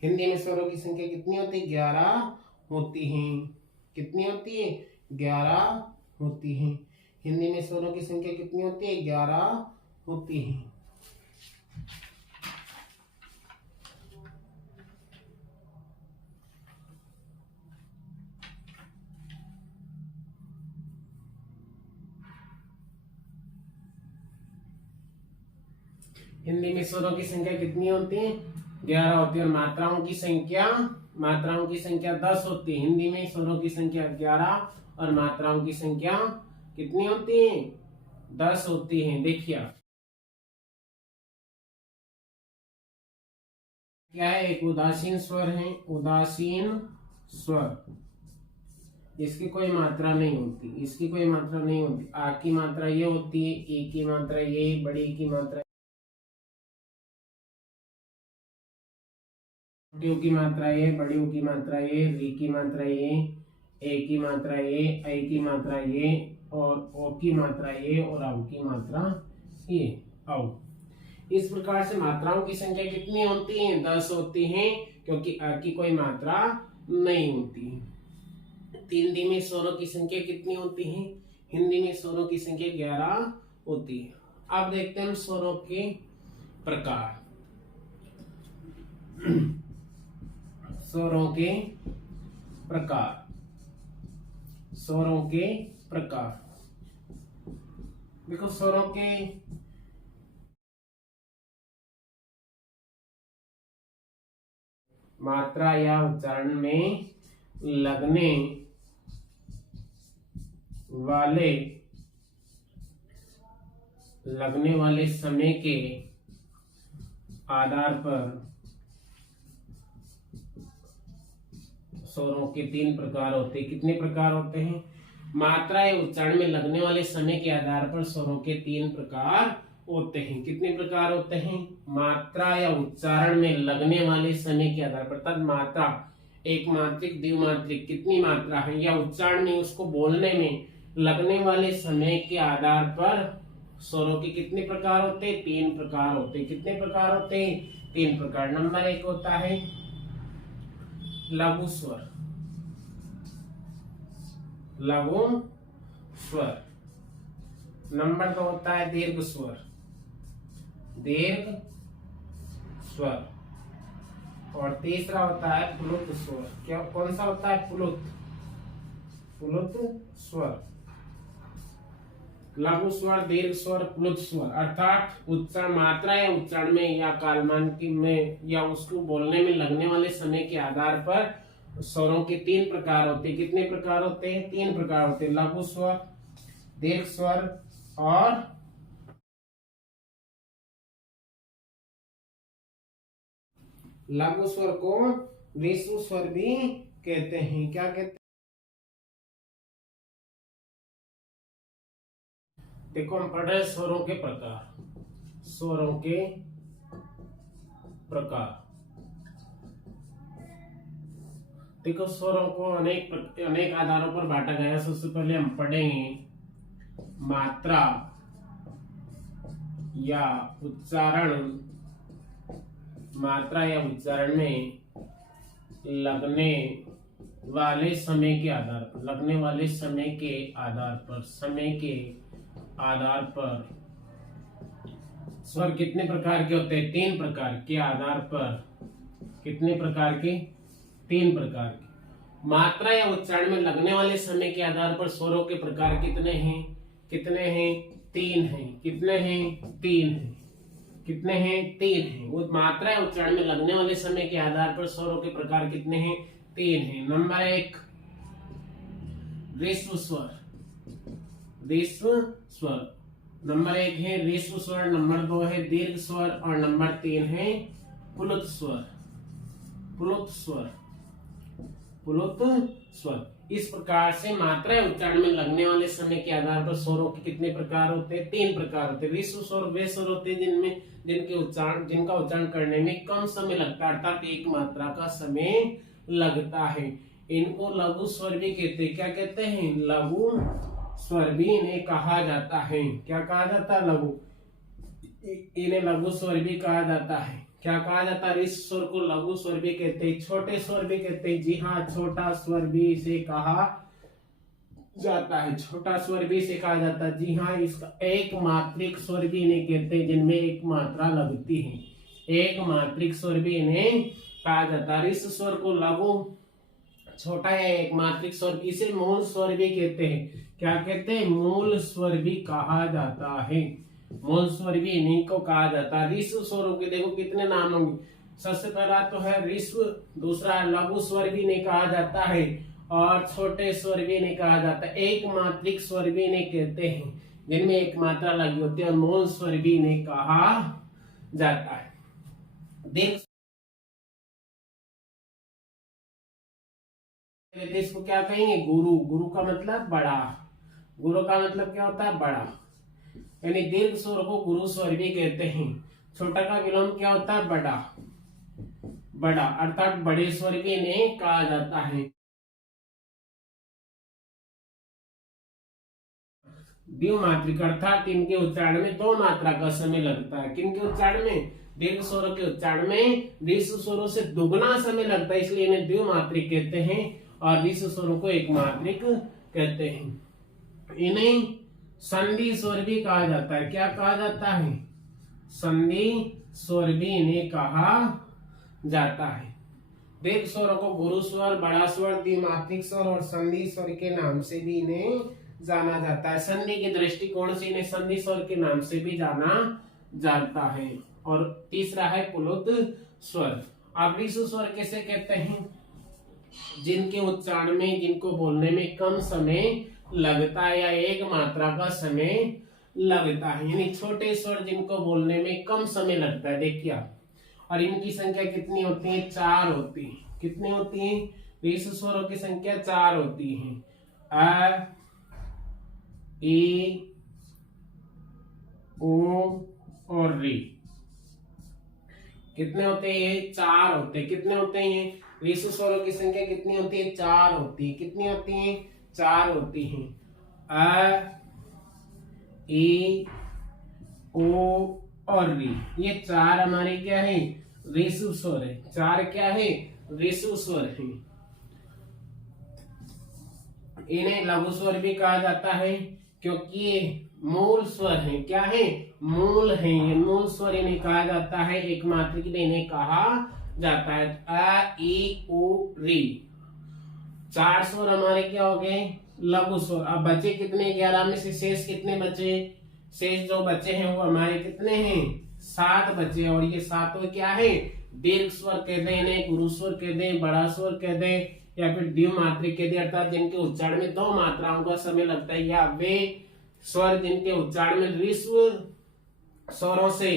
हिंदी में स्वरों की संख्या कितनी होती है? 11 होती है। कितनी होती है? 11 होती है। हिंदी में स्वरों की संख्या कितनी होती है? 11 होती है। हिंदी में स्वरों की संख्या कितनी होती है? 11 होती है। और मात्राओं की संख्या 10 होती है। हिंदी में स्वरों की संख्या 11 और मात्राओं की संख्या कितनी होती है? 10 होती है। देखिए क्या है? एक उदासीन स्वर है, उदासीन स्वर, इसकी कोई मात्रा नहीं होती, इसकी कोई मात्रा नहीं होती। आ की मात्रा ये होती है, ए की मात्रा ये, बड़ी की मात्रा, छोटियों की मात्रा ये, बड़ियों की मात्रा ये, री की मात्रा ये, ए की मात्रा ये, ऐ की मात्रा ये, और ओ की मात्रा ये, और औ की मात्रा ये, औ। इस प्रकार से मात्राओं की संख्या कितनी होती है? 10 होती है, क्योंकि अ की कोई मात्रा नहीं होती है। हिंदी में स्वरों की संख्या कितनी होती है? हिंदी में स्वरों की संख्या 11 होती है। अब देखते हैं हम स्वरों के प्रकार। स्वरों के प्रकार, स्वरों के प्रकार। देखो स्वरों के मात्रा या उच्चारण में लगने वाले समय के आधार पर स्वरों के 3 प्रकार होते हैं। कितने प्रकार होते हैं? मात्रा या उच्चारण में लगने वाले समय के आधार पर स्वरों के 3 प्रकार होते हैं। कितने प्रकार होते हैं? मात्रा या उच्चारण में लगने वाले समय के आधार पर, तब मात्रा एक मात्रिक, द्विमात्रिक, कितनी मात्रा है, या उच्चारण में उसको बोलने में लगने वाले समय के आधार पर स्वरों के कितने प्रकार होते हैं? 3 प्रकार होते हैं। कितने प्रकार होते हैं? 3 प्रकार। नंबर 1 होता है लघु स्वर, लघु स्वर। नंबर 2 होता है दीर्घ स्वर, दीर्घ स्वर। और तीसरा होता है प्लुत स्वर। क्या, कौन सा होता है? प्लुत, प्लुत स्वर। लघु स्वर, दीर्घ स्वर, प्लुत स्वर, अर्थात उच्चारण मात्रा या उच्चारण में या कालमान में या उसको बोलने में लगने वाले समय के आधार पर स्वरों के 3 प्रकार होते हैं। कितने प्रकार होते हैं? 3 प्रकार होते हैं। लघु स्वर, दीर्घ स्वर और लघु स्वर को ऋस्व स्वर भी कहते हैं। क्या कहते हैं? देखो हम पढ़ रहे स्वरों के प्रकार। स्वरों के प्रकार, देखो स्वरों को अनेक आधारों पर बांटा गया। सबसे पहले हम पढ़ेंगे मात्रा या उच्चारण। मात्रा या उच्चारण में लगने वाले समय के आधार पर, लगने वाले समय के आधार पर, समय के आधार पर स्वर कितने प्रकार के होते हैं? 3 प्रकार के आधार पर। कितने प्रकार के? 3 प्रकार के। मात्रा या उच्चारण में लगने वाले समय के आधार पर स्वरों के प्रकार कितने हैं? कितने हैं? 3 हैं। कितने हैं? 3 हैं। कितने हैं? 3 हैं। वो मात्रा या उच्चारण में लगने वाले समय के आधार पर स्वरों के प्रकार कितने हैं? 3 हैं। नंबर 1 ऋस्व स्वर। ऋस्व स्वर नंबर 1 है ऋस्व स्वर, नंबर 2 है दीर्घ स्वर और नंबर 3 है प्लुत स्वर। प्लुत स्वर, प्लुत स्वर। इस प्रकार से मात्रा या उच्चारण में लगने वाले समय के आधार पर स्वरों के कितने प्रकार होते हैं? 3 प्रकार होते हैं। ऋस्व स्वर वे स्वर होते हैं जिनका उच्चारण करने में कम समय लगता है, अर्थात एक मात्रा का समय लगता है। इनको लघु स्वर भी कहते हैं। क्या कहते हैं? लघु स्वर भी इन्हें कहा जाता है। क्या कहा जाता है? लघु। इन्हें लघु स्वर भी कहा जाता है। क्या कहा जाता है? ऋस्व स्वर को लघु स्वर भी कहते हैं, छोटे स्वर भी कहते हैं। जी हाँ, छोटा स्वर भी इसे कहा जाता है। छोटा स्वर भी इसे कहा जाता है। जी हाँ, इसका एक मात्रिक स्वर भी इन्हें कहते हैं, जिनमें एक मात्रा लगती है। एक मात्रिक स्वर भी इन्हें कहा जाता है। ऋस्व स्वर को लघु, छोटा या एक मात्रिक स्वर, इसे मूल स्वर भी कहते हैं। क्या कहते हैं? मूल स्वर भी कहा जाता है। मूल स्वर भी इन्हीं को कहा जाता है। ऋस्व स्वरों के देखो कितने नाम होंगे। सबसे पहला तो है ऋस्व, दूसरा लघु स्वर भी इन्हें कहा जाता है और छोटे स्वर भी इन्हें कहा जाता है। एक मात्रिक स्वर भी इन्हें कहते हैं, जिनमें एक मात्रा लगी होती है, और मूल स्वर भी इन्हें कहा जाता है। देख इसको क्या कहेंगे? गुरु। गुरु का मतलब बड़ा। गुरु का मतलब क्या होता है? बड़ा। यानी दीर्घ स्वर को गुरु स्वर भी कहते हैं। छोटा का विलोम क्या होता है? बड़ा। बड़ा अर्थात बड़े स्वर भी इन्हें कहा जाता है। द्विमात्रिक अर्थात इनके उच्चारण में 2 मात्रा का समय लगता है। किनके उच्चारण में? दीर्घ स्वरों के उच्चारण में ऋस्व स्वरों से दुगना समय लगता है, इसलिए इन्हें द्विमात्रिक कहते हैं, और ऋस्व स्वरों को एक मात्रिक कहते हैं। इन्हें संधि स्वर भी कहा जाता है। क्या कहा जाता है? संधि स्वर भी इन्हें कहा जाता है। दीर्घ स्वरों को गुरु स्वर, बड़ा स्वर, द्विमात्रिक स्वर और संधि स्वर के नाम से भी इन्हें जाना जाता है। संधि के दृष्टिकोण से इन्हें संधि स्वर के नाम से भी जाना जाता है। और तीसरा है प्लुत स्वर। अब ऋस्व स्वर कैसे कहते हैं? जिनके उच्चारण में, जिनको बोलने में कम समय लगता है या एक मात्रा का समय लगता है, यानी छोटे स्वर जिनको बोलने में कम समय लगता है। देखिए, और इनकी संख्या कितनी होती है? 4 होती है। कितनी होती है? ऋस्व स्वरों की संख्या 4 होती है। अ, ई, ओ और री। कितने होते हैं? 4 होते हैं। कितने होते हैं? ऋस्व स्वरों की संख्या कितनी होती है? 4 होती है। कितनी होती है? 4 होती हैं। अ, ई, ओ और री, ये 4 हमारे क्या है? ऋस्व स्वर है। 4 क्या है? ऋस्व स्वर है। इन्हें लघु स्वर भी कहा जाता है, क्योंकि ये मूल स्वर है। क्या है? मूल है। ये मूल स्वर इन्हें कहा जाता है, एक मात्रिक इन्हें कहा जाता है। अ, ई, उ, री। 4 स्वर हमारे क्या हो गए? लघु स्वर। अब बचे कितने? 11 में से शेष कितने बचे? शेष जो बचे हैं वो हमारे कितने हैं? 7 बचे। और ये 7 क्या है? दीर्घ स्वर कह दें, इन्हें गुरु स्वर कह दें, बड़ा स्वर कह दें, या फिर द्विमात्रिक कह दें, अर्थात जिनके उच्चारण में 2 मात्राओं का समय लगता है, या वे स्वर जिनके उच्चारण में ऋस्व स्वरों से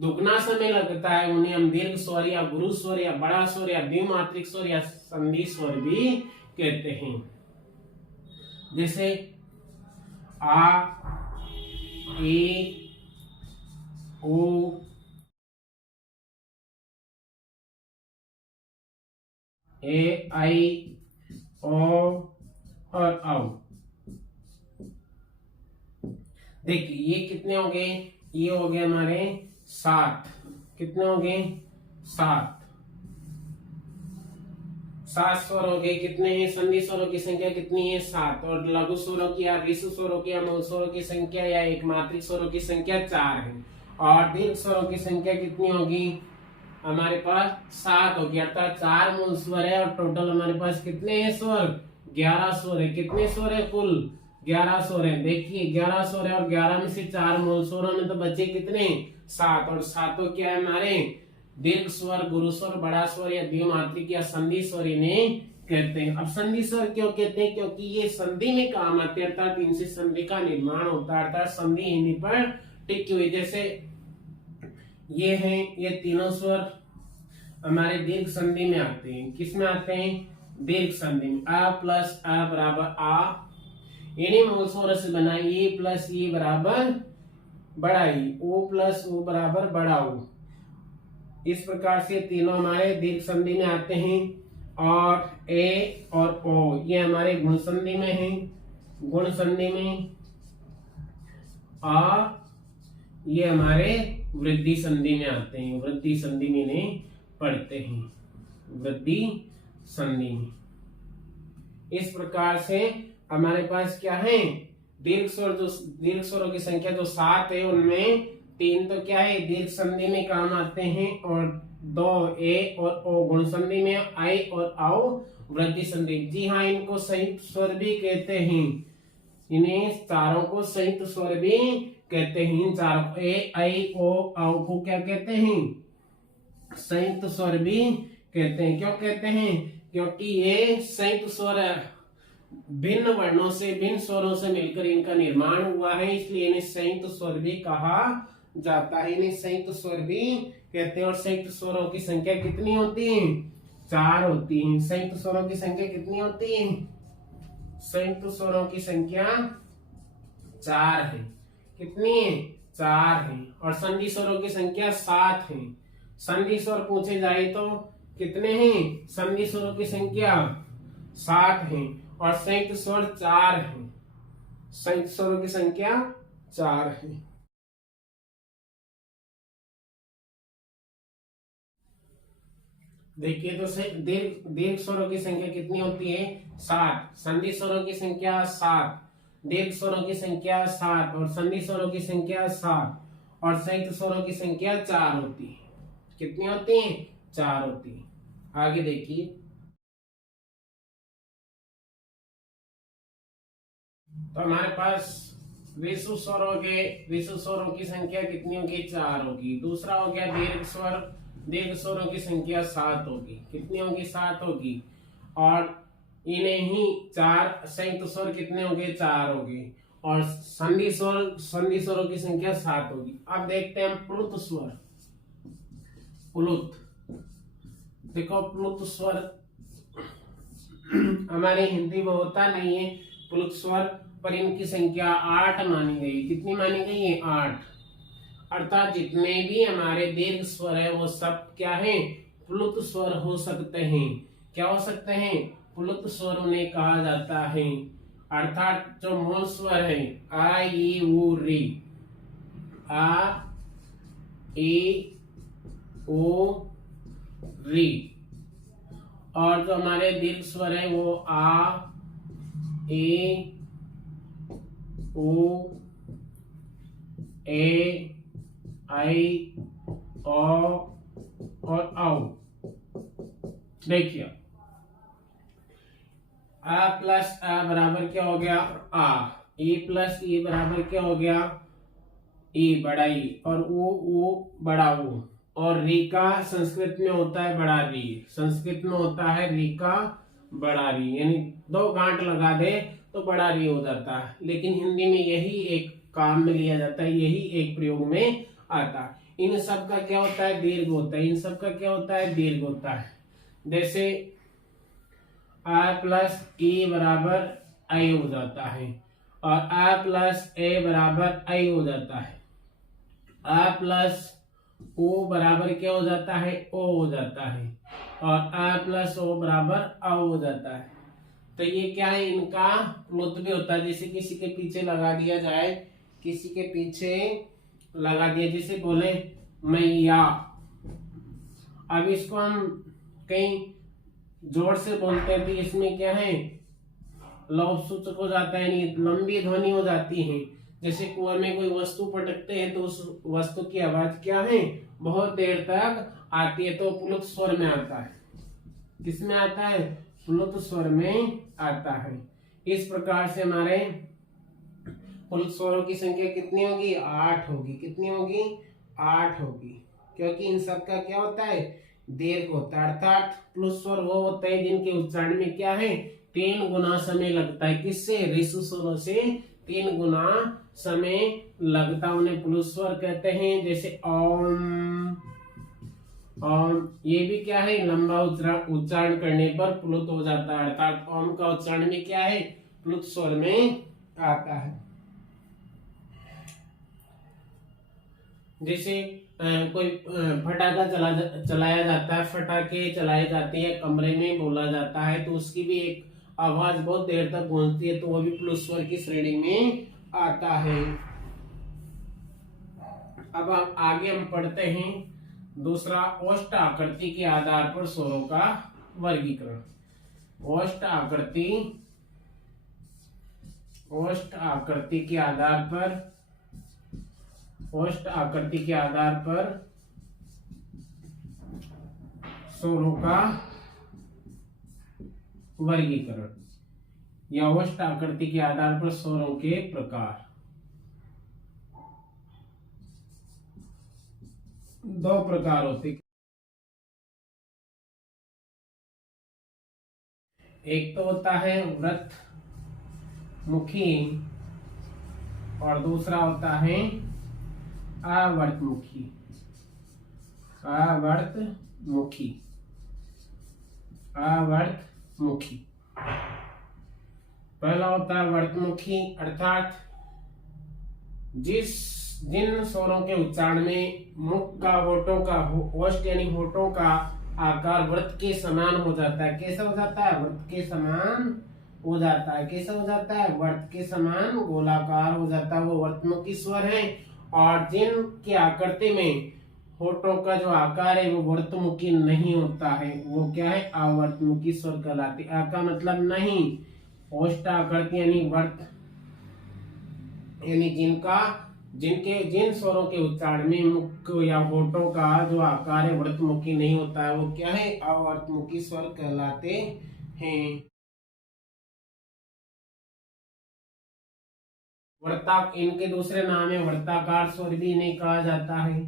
दुगना समय लगता है उन्हें हम दीर्घ स्वर या गुरु स्वर या बड़ा स्वर या द्विमात्रिक स्वर या संधि स्वर भी कहते हैं। जैसे आ, ए, ओ, ए, आई, ओ और औ। देखिए ये कितने हो गए, ये हो गए हमारे 7। कितने हो गए 7 स्वर हो गए। कितने हैं संधि स्वरों की संख्या कितनी है 7। और लघु स्वरों की या ऋषु स्वरों की या मूल स्वरों की संख्या या एक मात्रिक स्वरों की संख्या 4 है। और दीर्घ स्वरों की संख्या कितनी होगी हमारे पास 7 होगी, अर्थात 4 मूल स्वर है। और टोटल हमारे पास कितने हैं स्वर 11 स्वर है। कितने स्वर है कुल 11 स्वर है। देखिए 11 स्वर है और 11 में से 4 मूल स्वरों में तो बचे कितने 7। और सातों क्या है हमारे दीर्घ स्वर, गुरु स्वर, बड़ा स्वर या द्विमात्रिक या संधि स्वर इन्हें कहते हैं। अब संधि स्वर क्यों कहते हैं, क्योंकि ये संधि में काम आते हैं, अर्थात इनसे संधि का निर्माण होता है, अर्थात संधि इन्हीं पर टिकी हुई। जैसे ये हैं, ये तीनों स्वर हमारे दीर्घ संधि में आते हैं। किस में आते हैं दीर्घ संधि में। आ प्लस आ बराबर आ, इन्हीं मूल स्वर से बना ई प्लस ई बराबर बड़ा ई, ओ प्लस ओ बराबर बड़ा ओ। इस प्रकार से तीनों हमारे दीर्घ संधि में आते हैं। और ए और ओ ये हमारे गुण संधि में हैं, गुण संधि में। और ये हमारे वृद्धि संधि में आते हैं, वृद्धि संधि में इन्हें पढ़ते हैं, वृद्धि संधि में। इस प्रकार से हमारे पास क्या है दीर्घ स्वर, जो दीर्घ स्वरों की संख्या जो 7 है उनमें 3 तो क्या है दीर्घ संधि में काम आते हैं और 2 ए और ओ गुण संधि में, आई और आओ वृद्धि संधि। जी हाँ, इनको संयुक्त स्वर भी कहते हैं, इन्हें चारों को संयुक्त स्वर भी कहते हैं। चारों ए आई ओ आओ को क्या कहते हैं संयुक्त स्वर भी कहते हैं। क्यों कहते हैं, क्योंकि ये संयुक्त स्वर भिन्न वर्णों से, भिन्न स्वरों से मिलकर इनका निर्माण हुआ है, इसलिए इन्हें संयुक्त स्वर भी कहा जाता है, इन्हें संयुक्त स्वर भी कहते हैं। और संयुक्त स्वरों की संख्या कितनी होती है 4 होती है। संयुक्त स्वरों की संख्या कितनी होती है, संयुक्त स्वरों की संख्या 4 है। कितनी है 4 है। और संधि स्वरों की संख्या 7 है। संधि स्वर पूछे जाए तो कितने हैं संधि स्वरों की संख्या 7 है और संयुक्त स्वर 4 है। संयुक्त स्वरों की संख्या 4 है। देखिए तो दीर्घ स्वरों की संख्या कितनी होती है 7, संधि स्वरों की संख्या 7, दीर्घ स्वरों की संख्या 7 और संधि स्वरों की संख्या 7 और संयुक्त स्वरों की संख्या 4 होती है। कितनी होती है 4 होती है। आगे देखिए, तो हमारे पास विषु स्वर हो गए, विषु स्वरों की संख्या कितनी होगी 4 होगी। दूसरा हो गया दीर्घ स्वर, दीर्घ स्वरों की संख्या 7 होगी। कितनी होगी 7 होगी। और इन्हें ही 4 संयुक्त स्वर कितने होंगे 4 होंगे। और संधि स्वरों की संख्या 7 होगी। अब देखते हैं प्लुत स्वर। प्लुत, देखो प्लुत स्वर हमारे हिंदी में होता नहीं है प्लुत स्वर, पर इनकी संख्या 8 मानी गई। कितनी मानी गई है 8। अर्थात जितने भी हमारे दीर्घ स्वर है वो सब क्या है प्लुत स्वर हो सकते हैं। क्या हो सकते हैं प्लुत स्वर उन्हें कहा जाता है। अर्थात जो मूल स्वर है आ ई उ री, आ ई ओ री, और जो हमारे दीर्घ स्वर है वो आ ए ओ ए आई ओ और औ। देखिए आ प्लस आ बराबर क्या हो गया आ, ई प्लस ई बराबर क्या हो गया ई बड़ा ई, और ओ बड़ा ओ। और री का संस्कृत में होता है बड़ा री, संस्कृत में होता है री का बड़ा री, यानी 2 गांठ लगा दे तो बड़ा री हो जाता है। लेकिन हिंदी में यही एक काम में लिया जाता है, यही एक प्रयोग में आता है। इन सब का क्या होता है, दीर्घ होता है। इन सब का क्या होता है, दीर्घ होता है। जैसे आ प्लस ई बराबर आई हो जाता है, और आ प्लस ए बराबर आई हो जाता है। आ प्लस ओ बराबर क्या हो जाता है, ओ हो जाता है, और आ प्लस ओ बराबर आ हो जाता है। तो ये क्या है, इनका प्लुत भी होता है। जैसे किसी के पीछे लगा दिया जाए, किसी के पीछे लगा दिया, जैसे बोले मैया। अब इसको हम कहीं जोर से बोलते हैं तो इसमें क्या है, लौप सूचक हो जाता है, यानी लंबी ध्वनि हो जाती है। जैसे कुआं में कोई वस्तु पटकते हैं तो उस वस्तु की आवाज क्या है, बहुत देर तक आती है, तो प्लुत स्वर में आता है। किसमें आता है, प्लुत स्वर में आता है। इस प्रकार से हमारे प्लुत स्वरों की संख्या कितनी होगी, 8 होगी। कितनी होगी, 8 होगी, क्योंकि इन सब का क्या होता है, दीर्घ होता है। अर्थात प्लुत स्वर वो होते हैं जिनके उच्चारण में क्या है, 3 गुना समय लगता है। किससे, ऋषु स्वरों से 3 गुना समय लगता है, उन्हें प्लुत स्वर कहते हैं। जैसे ओम, ओम ये भी क्या है, लंबा उच्चारण करने पर प्लुत हो जाता है। अर्थात ओम का उच्चारण में क्या है, प्लुत स्वर में आता है। जैसे कोई फटाका चलाया जाता है, फटाके चलाए जाते हैं, कमरे में बोला जाता है, तो उसकी भी एक आवाज बहुत देर तक गूंजती है, तो वो भी प्लुत स्वर की श्रेणी में आता है। अब आगे हम पढ़ते हैं दूसरा, ओष्ठ आकृति के आधार पर स्वरों का वर्गीकरण। ओष्ठ आकृति के आधार पर, ओष्ठ आकृति के आधार पर स्वरों का वर्गीकरण, या ओष्ठ आकृति के आधार पर स्वरों के प्रकार। 2 प्रकार होते, एक तो होता है व्रत मुखी, और दूसरा होता है आवर्तमुखी। आवर्तमुखी, आवर्तमुखी। पहला होता है वर्तमुखी, अर्थात जिन स्वरों के उच्चारण में मुख का, होठों का, ओष्ठ यानी होठों का आकार व्रत के समान हो जाता है। कैसा हो जाता है, व्रत के समान हो जाता है। कैसा हो जाता है, व्रत के समान गोलाकार हो जाता है, वो वर्तमुखी स्वर है। और जिन की आकृति में होठों का जो आकार है वो वर्तमुखी नहीं होता है, वो क्या है, आवर्तमुखी स्वर कहलाते। आ का मतलब नहीं, ओष्ठ आकृति यानी वर्त, यानी जिन स्वरों के उच्चारण में मुख या होठों का जो आकार है वर्तमुखी नहीं होता है, वो क्या है, अवर्तमुखी स्वर कहलाते हैं। इनके दूसरे नाम है वृत्ताकार स्वर, भी इन्हें कहा जाता है।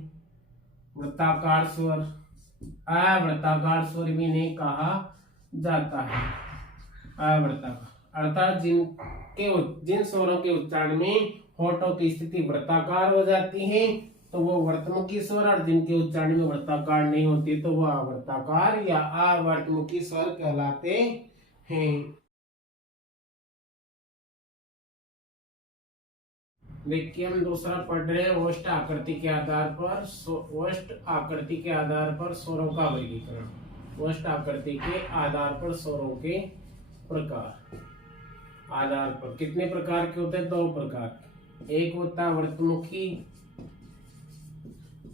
वृत्ताकार स्वर, अवृत्ताकार स्वर भी इन्हें कहा जाता है। अवृत्ताकार अर्थात जिन स्वरों के उच्चारण में होठों की स्थिति वृत्ताकार हो जाती है तो वो वर्तमुखी स्वर, और जिनके उच्चारण में वृत्ताकार नहीं होती तो वो अवर्ताकार या अवर्तमुखी स्वर कहलाते हैं। देखिए हम दूसरा पढ़ रहे हैं, ओष्ठ आकृति के आधार पर, ओष्ठ आकृति के आधार पर स्वरों का वर्गीकरण। ओष्ठ आकृति के आधार पर स्वरों के प्रकार। आधार पर कितने प्रकार के होते हैं, 2 प्रकार। एक होता है वर्तमुखी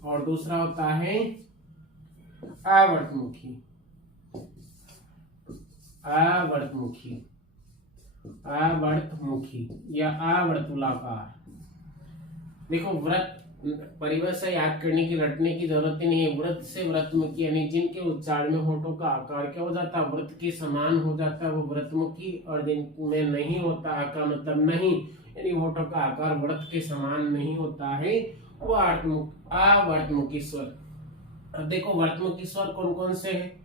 और दूसरा होता है अवर्तमुखी। अवर्तमुखी, अवर्तमुखी या अवर्तुलाकार। देखो व्रत परिभाषा याद करने की, रटने की जरूरत ही नहीं है। व्रत से व्रतमुखी यानी जिनके उच्चारण में होठों का आकार क्या हो जाता है, व्रत के समान हो जाता है, वो व्रतमुखी। और जिनमें नहीं होता का मतलब नहीं, यानी होठों का आकार व्रत के समान नहीं होता है, वो अवर्तमुखी स्वर। अब देखो वर्तमुखी स्वर कौन कौन से है,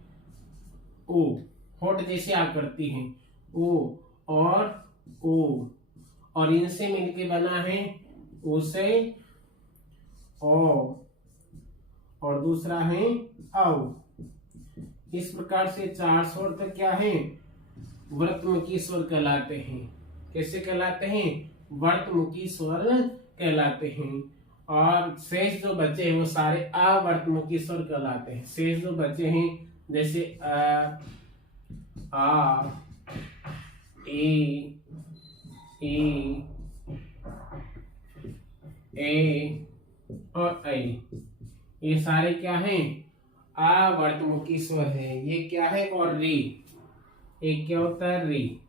ओ, होठ जैसे आकृति है, ओ और ओ, और इनसे मिलके बना है ओ से ओ, और दूसरा है औ। इस प्रकार से 4 स्वर तक क्या है, व्रतमुखी स्वर कहलाते हैं। कैसे कहलाते हैं, व्रतमुखी स्वर कहलाते हैं। और शेष जो बचे हैं वो सारे अवर्तमुखी स्वर कहलाते हैं। शेष जो बचे हैं जैसे आ, ए और ऐ, ये सारे क्या हैं, अवर्तमुखी स्वर है। ये क्या है, और री, एक क्या होता है, री।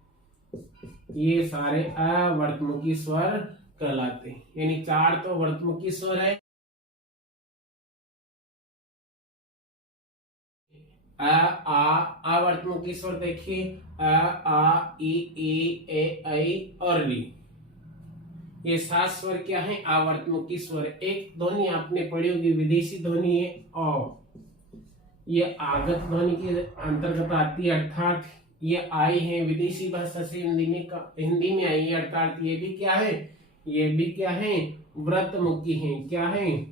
ये सारे अवर्तमुखी स्वर कहलाते हैं। यानी 4 तो वर्तमुखी स्वर है, अवर्तमुखी स्वर देखिए, आ ई ए और री। ये 7 स्वर क्या है, आवर्तमुखी स्वर। एक ध्वनि आपने पढ़ी होगी, विदेशी ध्वनि है औ। ये आगत ध्वनि के अंतर्गत आती है, अर्थात ये आई है विदेशी भाषा से हिंदी में आई है, अर्थात ये भी क्या है, ये भी क्या है, व्रतमुखी है। क्या है,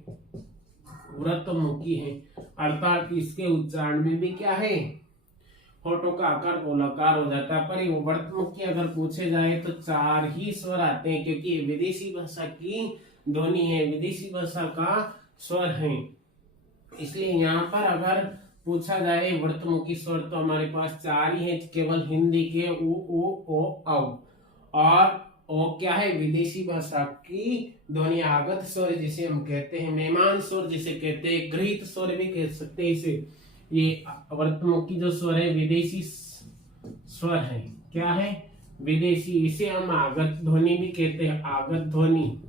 व्रतमुखी है। अर्थात इसके उच्चारण में भी क्या है, होठों का आकार गोलाकार हो जाता है। पर व्रतमुखी अगर पूछे जाए तो 4 ही स्वर आते हैं, क्योंकि विदेशी भाषा की ध्वनि है, विदेशी भाषा का स्वर है। इसलिए यहाँ पर अगर पूछा जाए व्रतमुखी स्वर तो हमारे पास 4 ही है, केवल हिंदी के उ ओ औ। और ओ क्या है, विदेशी भाषा की ध्वनि आगत स्वर जिसे हम कहते हैं, मेहमान स्वर जिसे कहते हैं, गृहीत स्वर भी कह सकते हैं इसे। ये वर्तमुखी जो स्वर है विदेशी स्वर है। क्या है, विदेशी। इसे हम आगत ध्वनि भी कहते हैं, आगत ध्वनि।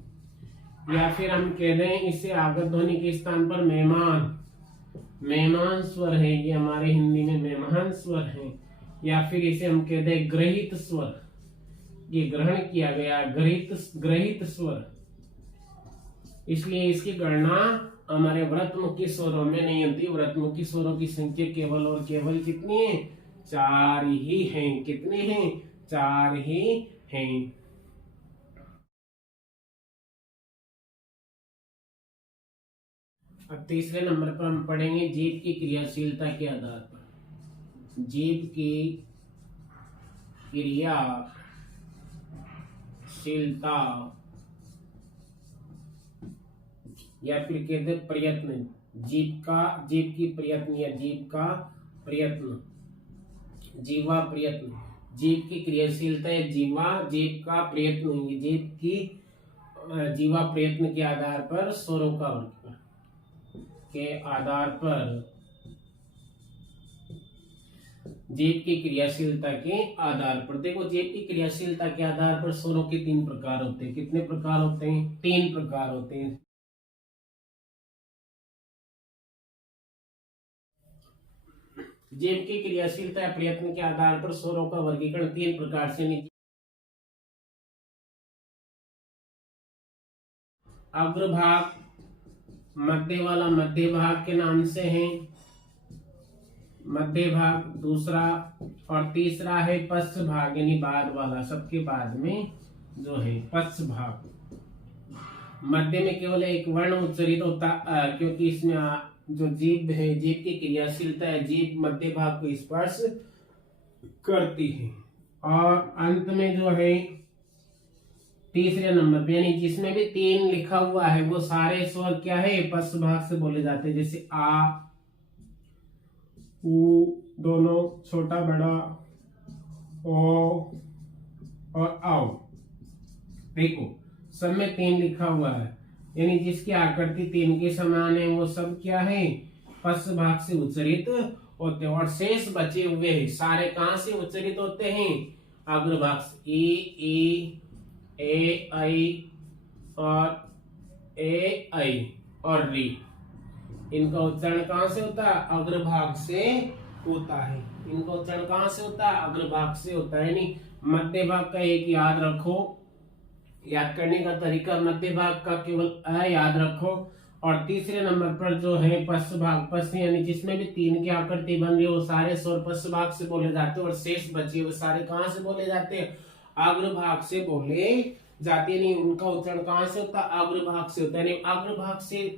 या फिर हम कह रहे हैं इसे आगत ध्वनि के स्थान पर मेहमान स्वर है। ये हमारे हिंदी में मेहमान स्वर है। या फिर इसे हम कहते हैं गृहीत स्वर, ये ग्रहण किया गया, गृहीत स्वर। इसलिए इसकी गणना हमारे व्रतमुखी स्वरों में नहीं होती। व्रतमुखी स्वरों की संख्या केवल और केवल कितनी है, 4 ही हैं। कितने हैं, 4 ही हैं। अब तीसरे नंबर पर हम पढ़ेंगे जीभ की क्रियाशीलता के आधार पर। जीभ की क्रियाशीलता या फिर कहते प्रयत्न, जीभ की प्रयत्न या जीभ का प्रयत्न, जीवा प्रयत्न। जीभ की क्रियाशीलता या जीभ का प्रयत्न, जीभ की जीवा प्रयत्न के आधार पर स्वरों का वर्ग के आधार पर, जीभ की क्रियाशीलता के आधार पर। देखो, जीभ की क्रियाशीलता के आधार पर स्वरों के 3 प्रकार होते हैं। कितने प्रकार होते हैं, 3 प्रकार होते हैं। जीभ की क्रियाशीलता या प्रयत्न के आधार पर स्वरों का वर्गीकरण 3 प्रकार से नीचे। अग्रभाग, मध्य वाला मध्य भाग के नाम से है, मध्य भाग दूसरा, और तीसरा है पश्च भाग यानी बाद वाला, सबके बाद में जो है पश्च भाग। मध्य में केवल एक वर्ण उच्चारित होता क्योंकि इसमें जो जीभ है, जीभ की क्रियाशीलता है, जीभ मध्य भाग को स्पर्श करती है। और अंत में जो है तीसरे नंबर पे, यानी जिसमें भी 3 लिखा हुआ है वो सारे स्वर क्या है, पश्च भाग से बोले जाते हैं। जैसे आ, उ दोनों छोटा बड़ा, ओ और आओ। देखो सब में 3 लिखा हुआ है, यानी जिसकी आकृति 3 के समान है वो सब क्या है, पश्च भाग से उच्चारित होते हैं। और शेष बचे हुए हैं सारे कहां से उच्चारित होते हैं, अग्रभाग से। ई ए आई और ए आई और री, इनका उच्चारण कहां से होता है, अग्रभाग से होता है। इनका उच्चारण कहां से होता है, अग्रभाग से होता है। यानी मध्य भाग का एक याद रखो, याद करने का तरीका मध्य भाग का केवल अ याद रखो। और तीसरे नंबर पर जो है पश्च भाग, पश्च यानी जिसमें भी 3 की आकृति बन रही है वो सारे स्वर पश्च भाग से बोले जाते हैं। और शेष बचे हुए सारे कहां से बोले जाते हैं, अग्रभाग से बोले जाते हैं। नहीं, उनका उच्चारण कहां से होता है, अग्रभाग से होता है। अग्रभाग से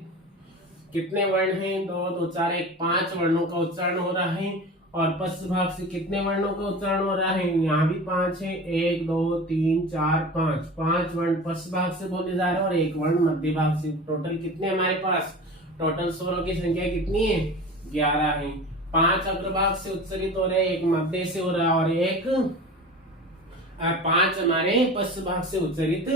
कितने वर्ण हैं? 2 2 4 1 5 वर्णों का उच्चारण हो रहा है। और पश्च भाग से कितने वर्णों का उच्चारण हो रहा है? यहाँ भी 5 है। 1 2 3 4 5 5 वर्ण पश्च भाग से बोले जा रहे हैं और 1 वर्ण मध्य भाग से। टोटल कितने हमारे पास? टोटल स्वरों की संख्या कितनी है? 11 है। 5 अग्रभाग से उच्चारित हो रहे, 1 मध्य से हो रहा और 5 हमारे पश्च भाग से उच्चारित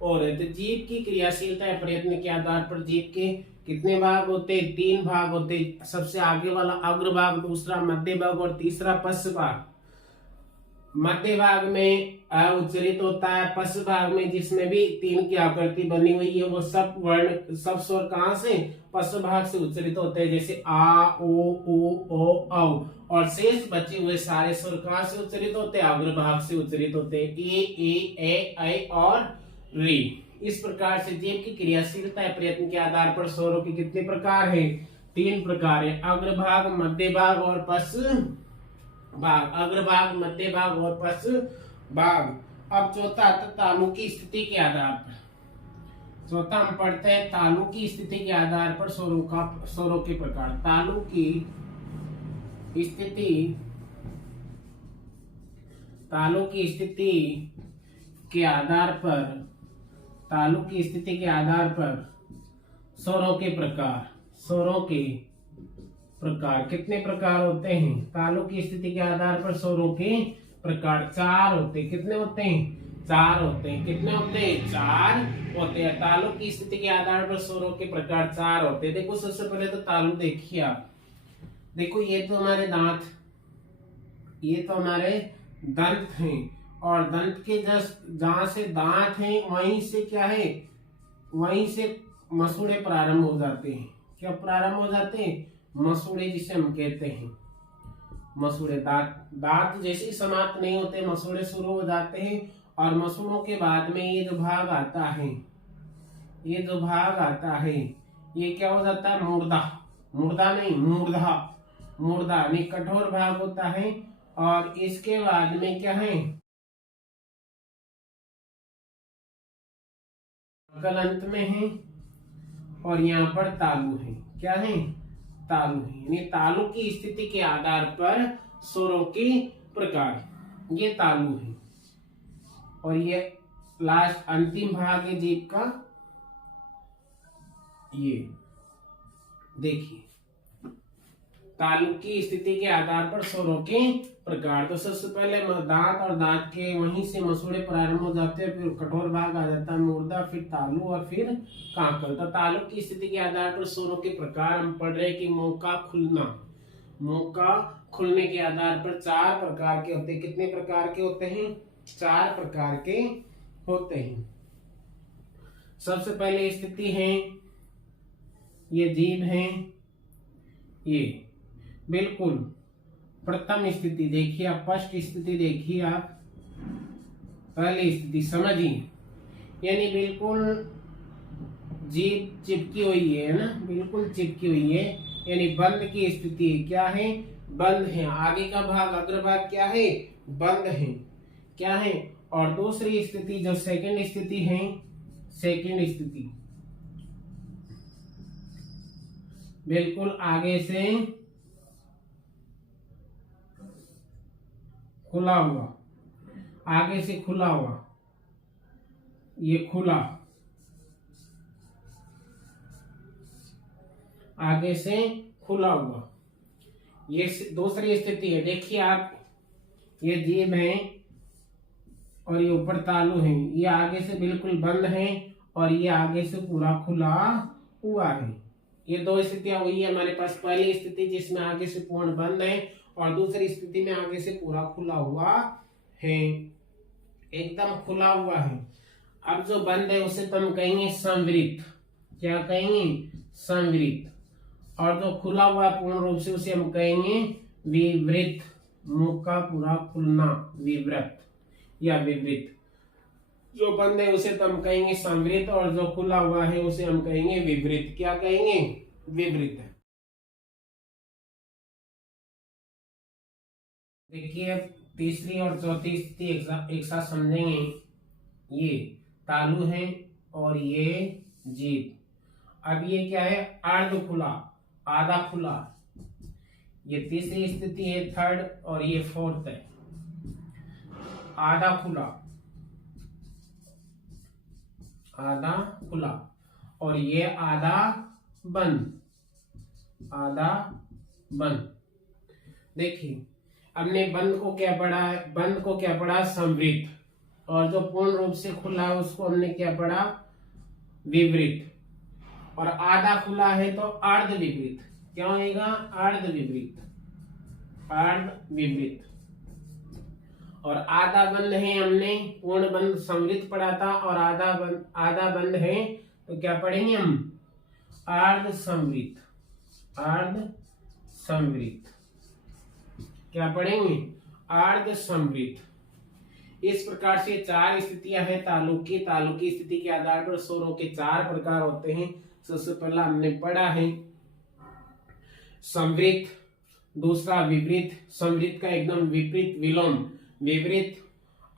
हो रहे। तो जीभ की क्रियाशीलता या प्रयत्न के आधार पर जीभ के कितने भाग होते? 3 भाग होते। सबसे आगे वाला अग्रभाग, दूसरा मध्य भाग और तीसरा पश्च भाग। मध्य भाग में उच्चारित होता है। पश्च भाग में जिसमें भी 3 की आकृति बनी हुई है वो सब वर्ण, सब स्वर कहाँ से? पश्च भाग से उच्चारित होते हैं, जैसे आ ओ उ ओ औ। और शेष बचे हुए सारे स्वर कहाँ से उच्चारित होते हैं? अग्रभाग से उच्चारित होते हैं, ए ऐ और रे। इस प्रकार से जीभ की क्रियाशीलता या प्रयत्न के आधार पर स्वरों के कितने प्रकार हैं? 3 प्रकार है, अग्रभाग, मध्य भाग और पश्च भाग। अग्रभाग, मध्य भाग और पश्च भाग। अब चौथा तालु की स्थिति के आधार पर। चौथा हम पढ़ते हैं तालु की स्थिति के आधार पर स्वरों के प्रकार। तालु की स्थिति, तालु की स्थिति के आधार पर, तालु की स्थिति के आधार पर स्वरों के प्रकार। स्वरों के प्रकार कितने प्रकार होते हैं? तालु की स्थिति के आधार पर स्वरों के प्रकार 4 होते हैं। कितने होते हैं? 4 होते हैं। कितने होते हैं? 4 होते हैं। तालु की स्थिति के आधार पर स्वरों के प्रकार 4 होते हैं। देखो सबसे पहले तो तालु देखिए आप। देखो ये तो हमारे दांत, ये तो हमारे दंत हैं और दंत के जहां से दांत हैं वहीं से क्या है? वहीं से मसूड़े प्रारंभ हो जाते हैं। क्या प्रारंभ हो जाते हैं? मसूड़े जिसे हम कहते हैं। मसूड़े, दांत जैसे ही समाप्त नहीं होते मसूड़े शुरू हो जाते हैं। और मसूड़ों के बाद में ये जो भाग आता है, ये जो भाग आता है ये क्या हो जाता है? मुर्दा। मुर्दा नहीं, मूर्धा। मूर्धा यानी कठोर भाग होता है। और इसके बाद में क्या है? कल अंत में है और यहाँ पर तालु है। क्या है? तालु है। यानी तालु की स्थिति के आधार पर स्वरों के प्रकार, ये तालु है। और ये लास्ट अंतिम भाग है जीभ का। ये देखिए तालु की स्थिति के आधार पर स्वरों के प्रकार। तो सबसे पहले दांत और दांत के वहीं से मसूड़े प्रारंभ हो जाते हैं, फिर कठोर भाग आ जाता है मुर्दा, फिर तालु और फिर काकल। तो तालु की स्थिति के आधार पर स्वरों के प्रकार हम पढ़ रहे हैं कि मुंह का खुलना। मुंह का खुलने के आधार पर 4 प्रकार के होते हैं। कितने प्रकार के होते हैं? 4 प्रकार के होते हैं। सबसे पहले स्थिति है, ये जीभ है, ये बिल्कुल प्रथम स्थिति देखिए आप, फर्स्ट स्थिति देखिए आप, पहली स्थिति समझिए, यानी बिल्कुल जीभ चिपकी हुई है ना, बिल्कुल चिपकी हुई है, यानी बंद की स्थिति। क्या है? बंद है। आगे का भाग अग्रभाग क्या है? बंद है। क्या है? और दूसरी स्थिति जो सेकंड स्थिति है, सेकंड स्थिति बिल्कुल आगे से खुला हुआ, आगे से खुला हुआ, ये खुला, आगे से खुला हुआ, ये दूसरी स्थिति है। देखिए आप, ये जीभ है और ये ऊपर तालु है, ये आगे से बिल्कुल बंद है और ये आगे से पूरा खुला हुआ है। ये 2 स्थितियां हुई है हमारे पास। पहली स्थिति जिसमें आगे से पूर्ण बंद है और दूसरी स्थिति में आगे से पूरा खुला हुआ है, एकदम खुला हुआ है। अब जो बंद है उसे तो हम कहेंगे संवृत। क्या कहेंगे? संवृत। और जो खुला हुआ पूर्ण रूप से उसे हम कहेंगे विवृत। मुंह का पूरा खुलना, विवृत या विवृत। जो बंद है उसे तो हम कहेंगे संवृत और जो खुला हुआ है उसे हम कहेंगे विवृत। क्या कहेंगे? विवृत। देखिए तीसरी और चौथी स्थिति एक साथ समझेंगे। ये तालु है और ये जीभ। अब ये क्या है, अर्ध खुला, आधा खुला, ये तीसरी स्थिति है, थर्ड, और ये फोर्थ है, आधा खुला, आधा खुला, और ये आधा बंद, आधा बंद। देखिए हमने बंद को क्या पढ़ा है, बंद को क्या पढ़ा, संवृत, और जो पूर्ण रूप से खुला है उसको हमने क्या पढ़ा, विवृत, और आधा खुला है तो अर्ध विवृत। क्या होगा, अर्ध विवृत, अर्ध विवृत। और आधा बंद है, हमने पूर्ण बंद संवृत पढ़ा था, और आधा बंद है तो क्या पढ़ेंगे हम, अर्ध संवृत, अर्ध संवृत। क्या पढ़ेंगे, अर्ध संवृत। इस प्रकार से चार स्थितियां हैं तालुक की। तालुक की स्थिति के आधार पर स्वरों के चार प्रकार होते हैं। सबसे पहला हमने पढ़ा है संवृत, दूसरा विवृत, संवृत का एकदम विपरीत विलोम विवृत,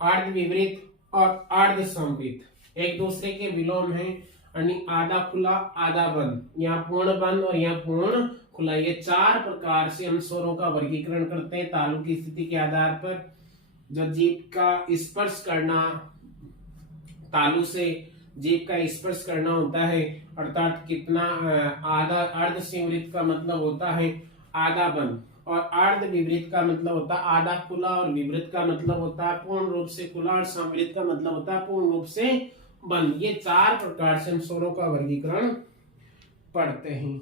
अर्ध विवृत और अर्ध संवृत एक दूसरे के विलोम हैं। यानी आधा खुला आधा बंद, यहाँ पूर्ण बंद और यहाँ पूर्ण खुला, ये चार प्रकार से हम स्वरों का वर्गीकरण करते हैं तालु की स्थिति के आधार पर। जो जीभ का स्पर्श करना, तालु से जीभ का स्पर्श करना होता है, अर्थात कितना, आधा, अर्ध संवृत का मतलब होता है आधा बंद, और अर्ध विवृत का मतलब होता है आधा खुला, और विवृत का मतलब होता है पूर्ण रूप से खुला, और संवृत का मतलब होता है पूर्ण रूप से बंद। ये चार प्रकार से हम स्वरों का वर्गीकरण पढ़ते हैं।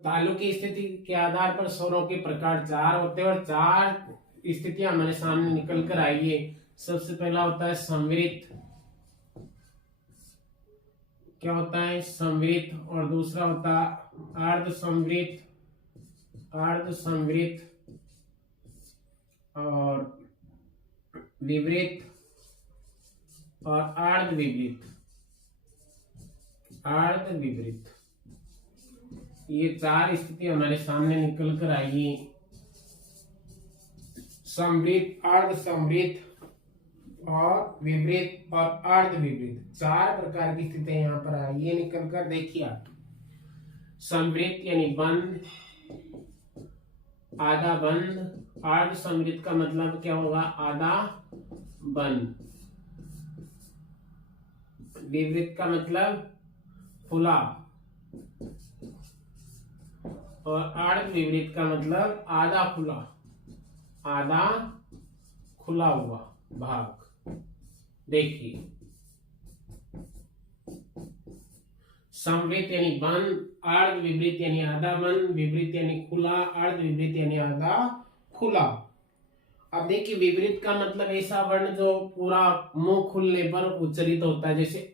तालु की स्थिति के आधार पर स्वरों के प्रकार चार होते हैं, और चार स्थितियां हमारे सामने निकल कर आई है। सबसे पहला होता है संवृत। क्या होता है, संवृत, और दूसरा होता है अर्ध संवृत, अर्ध संवृत, और विवृत, और अर्ध विवृत, अर्ध विवृत। ये चार स्थिति हमारे सामने निकल कर आई है। संवृत, अर्ध संवृत और विवृत और अर्ध विवृत, चार प्रकार की स्थितियां यहाँ पर आई, ये निकल कर देखिए आप। संवृत यानी बंद, आधा बंद, अर्ध संवृत का मतलब क्या होगा, आधा बंद, विवृत का मतलब खुला, और अर्ध विवृत का मतलब आधा खुला, आधा खुला हुआ भाग। देखिए संवृत यानी बंद, अर्ध विवृत यानी आधा बंद, विवृत यानी खुला, अर्ध विवृत यानी आधा खुला। अब देखिए विवृत का मतलब ऐसा वर्ण जो पूरा मुंह खुलने पर उच्चारित होता है, जैसे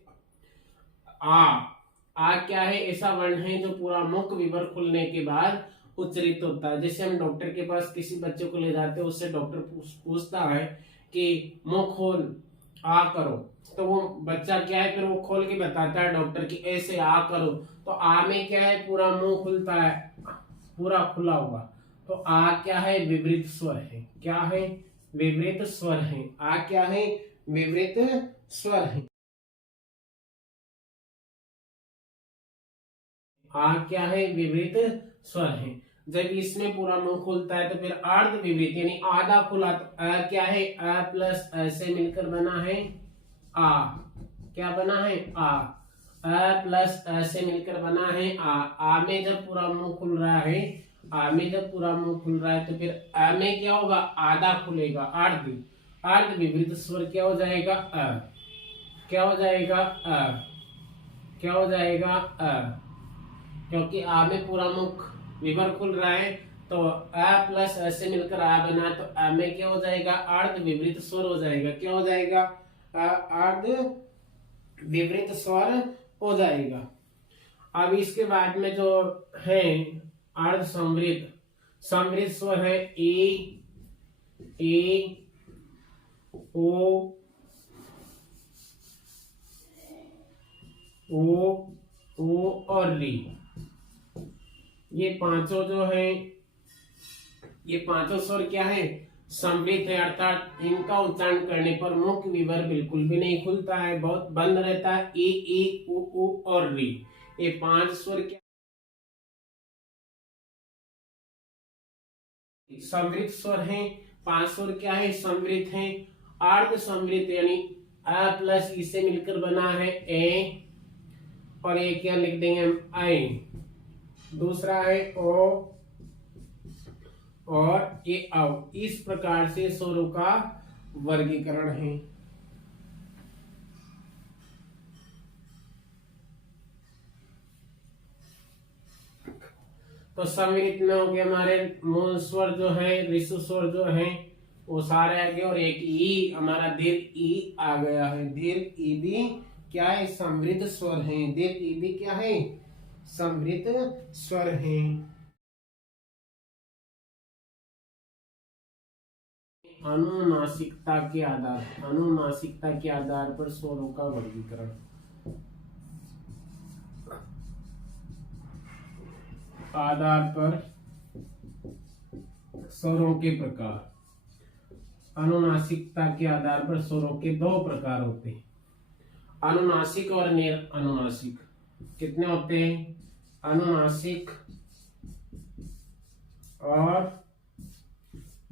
आ क्या है, ऐसा वर्ण है जो पूरा मुख विवर खुलने के बाद उच्चारित होता है। जैसे हम डॉक्टर के पास किसी बच्चे को ले जाते हैं, उससे डॉक्टर पूछता है कि मुंह खोल, आ करो, तो वो बच्चा क्या है, फिर वो खोल के बताता है डॉक्टर की ऐसे आ करो। तो आ में क्या है, पूरा मुंह खुलता है, पूरा खुला हुआ। तो आ क्या है, विवृत स्वर है। क्या है, विवृत स्वर है। आ क्या है, विवृत स्वर है। आ क्या है, विवृत स्वर है। जब इसमें पूरा मुंह खुलता है तो फिर अर्ध विवृत यानी आधा खुला, तो अ क्या है, अ प्लस अ से मिलकर बना है आ। क्या बना है, आ। अ प्लस अ से मिलकर बना है आ। आ में जब पूरा मुंह खुल रहा है, आ में जब पूरा मुंह खुल रहा है तो फिर अ में क्या होगा, आधा खुलेगा, अर्ध। अर्ध विवृत स्वर क्या हो जाएगा, अ। क्या हो जाएगा, अ। क्या हो जाएगा, अ। क्योंकि आ में पूरा मुख विवर खुल रहा है, तो अ प्लस अ से मिलकर आ बना, तो अ में क्या हो जाएगा, अर्ध विवृत स्वर हो जाएगा। क्या हो जाएगा, अर्ध विवृत स्वर हो जाएगा। अब इसके बाद में जो है अर्ध संवृत, संवृत स्वर है ए, ओ और री। ये पांचों जो है, ये पांचों स्वर क्या है, समृद्ध है, अर्थात इनका उच्चारण करने पर मुख विवर बिल्कुल भी नहीं खुलता है, बहुत बंद रहता है। ई उ उ और री, ये 5 स्वर क्या समृद्ध स्वर हैं। 5 स्वर क्या है? समृद्ध हैं। अर्ध समृद्ध यानी अ प्लस ई से मिलकर बना है ए, और ये क्या लिख देंगे हम? आई। दूसरा है ओ और ये औ। इस प्रकार से स्वरों का वर्गीकरण है। तो समृद्ध में हो गए हमारे मूल स्वर जो है, ऋषु स्वर जो है वो सारे आ गए, और एक ई हमारा दीर्घ ई आ गया है। दीर्घ ई भी क्या है? समृद्ध स्वर है। दीर्घ ई भी क्या है? समृद्ध स्वर है। अनुनासिकता के आधार पर स्वरों का वर्गीकरण। आधार पर स्वरों के प्रकार। अनुनासिकता के आधार पर स्वरों के 2 प्रकार होते हैं, अनुनासिक और निरअनुनासिक। कितने होते हैं? अनुनासिक और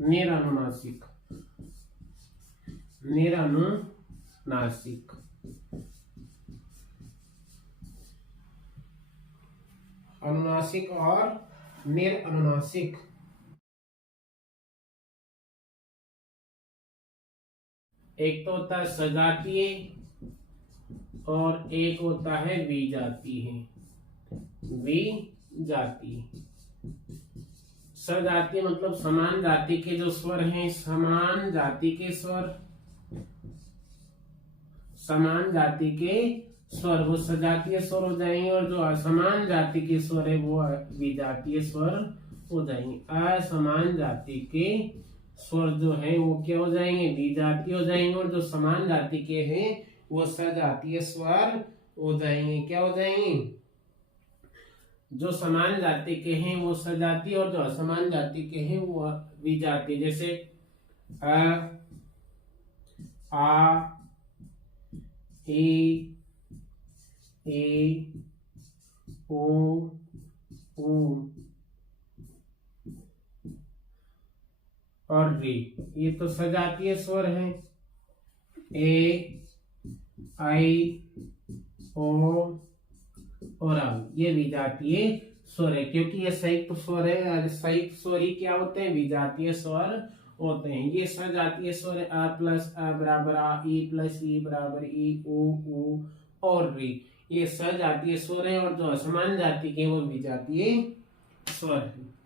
निरअनुनासिक। निरअनुनासिक, अनुनासिक और निरअनुनासिक। एक तो होता है सजातीय और एक होता है विजातीय। विजातीय, सजातीय मतलब समान जाति के जो स्वर हैं, समान जाति के स्वर, समान जाति के स्वर वो सजातीय स्वर हो जाएंगे, और जो असमान जाति के स्वर है वो विजातीय स्वर हो जाएंगे। असमान जाति के स्वर जो है वो क्या हो जाएंगे? विजातीय हो जाएंगे, और जो समान जाति के हैं वो सजातीय स्वर हो जाएंगे। क्या हो जाएंगे? जो समान जाति के हैं वो सजातीय, और जो असमान जाति के हैं वो विजातीय। जैसे अ, आ, ई, ओ, ऊ और री, ये तो सजातीय स्वर हैं। ए, आई, ओ और आ, ये विजातीय स्वर है, क्योंकि ये संयुक्त स्वर है। संयुक्त स्वर ही क्या होते हैं? विजातीय स्वर होते हैं। ये सजातीय स्वर है, अ प्लस अ बराबर आ, ई प्लस ई बराबर ई, ऊ और री, ये सजातीय स्वर है, और जो असमान जाति के वो विजातीय स्वर है।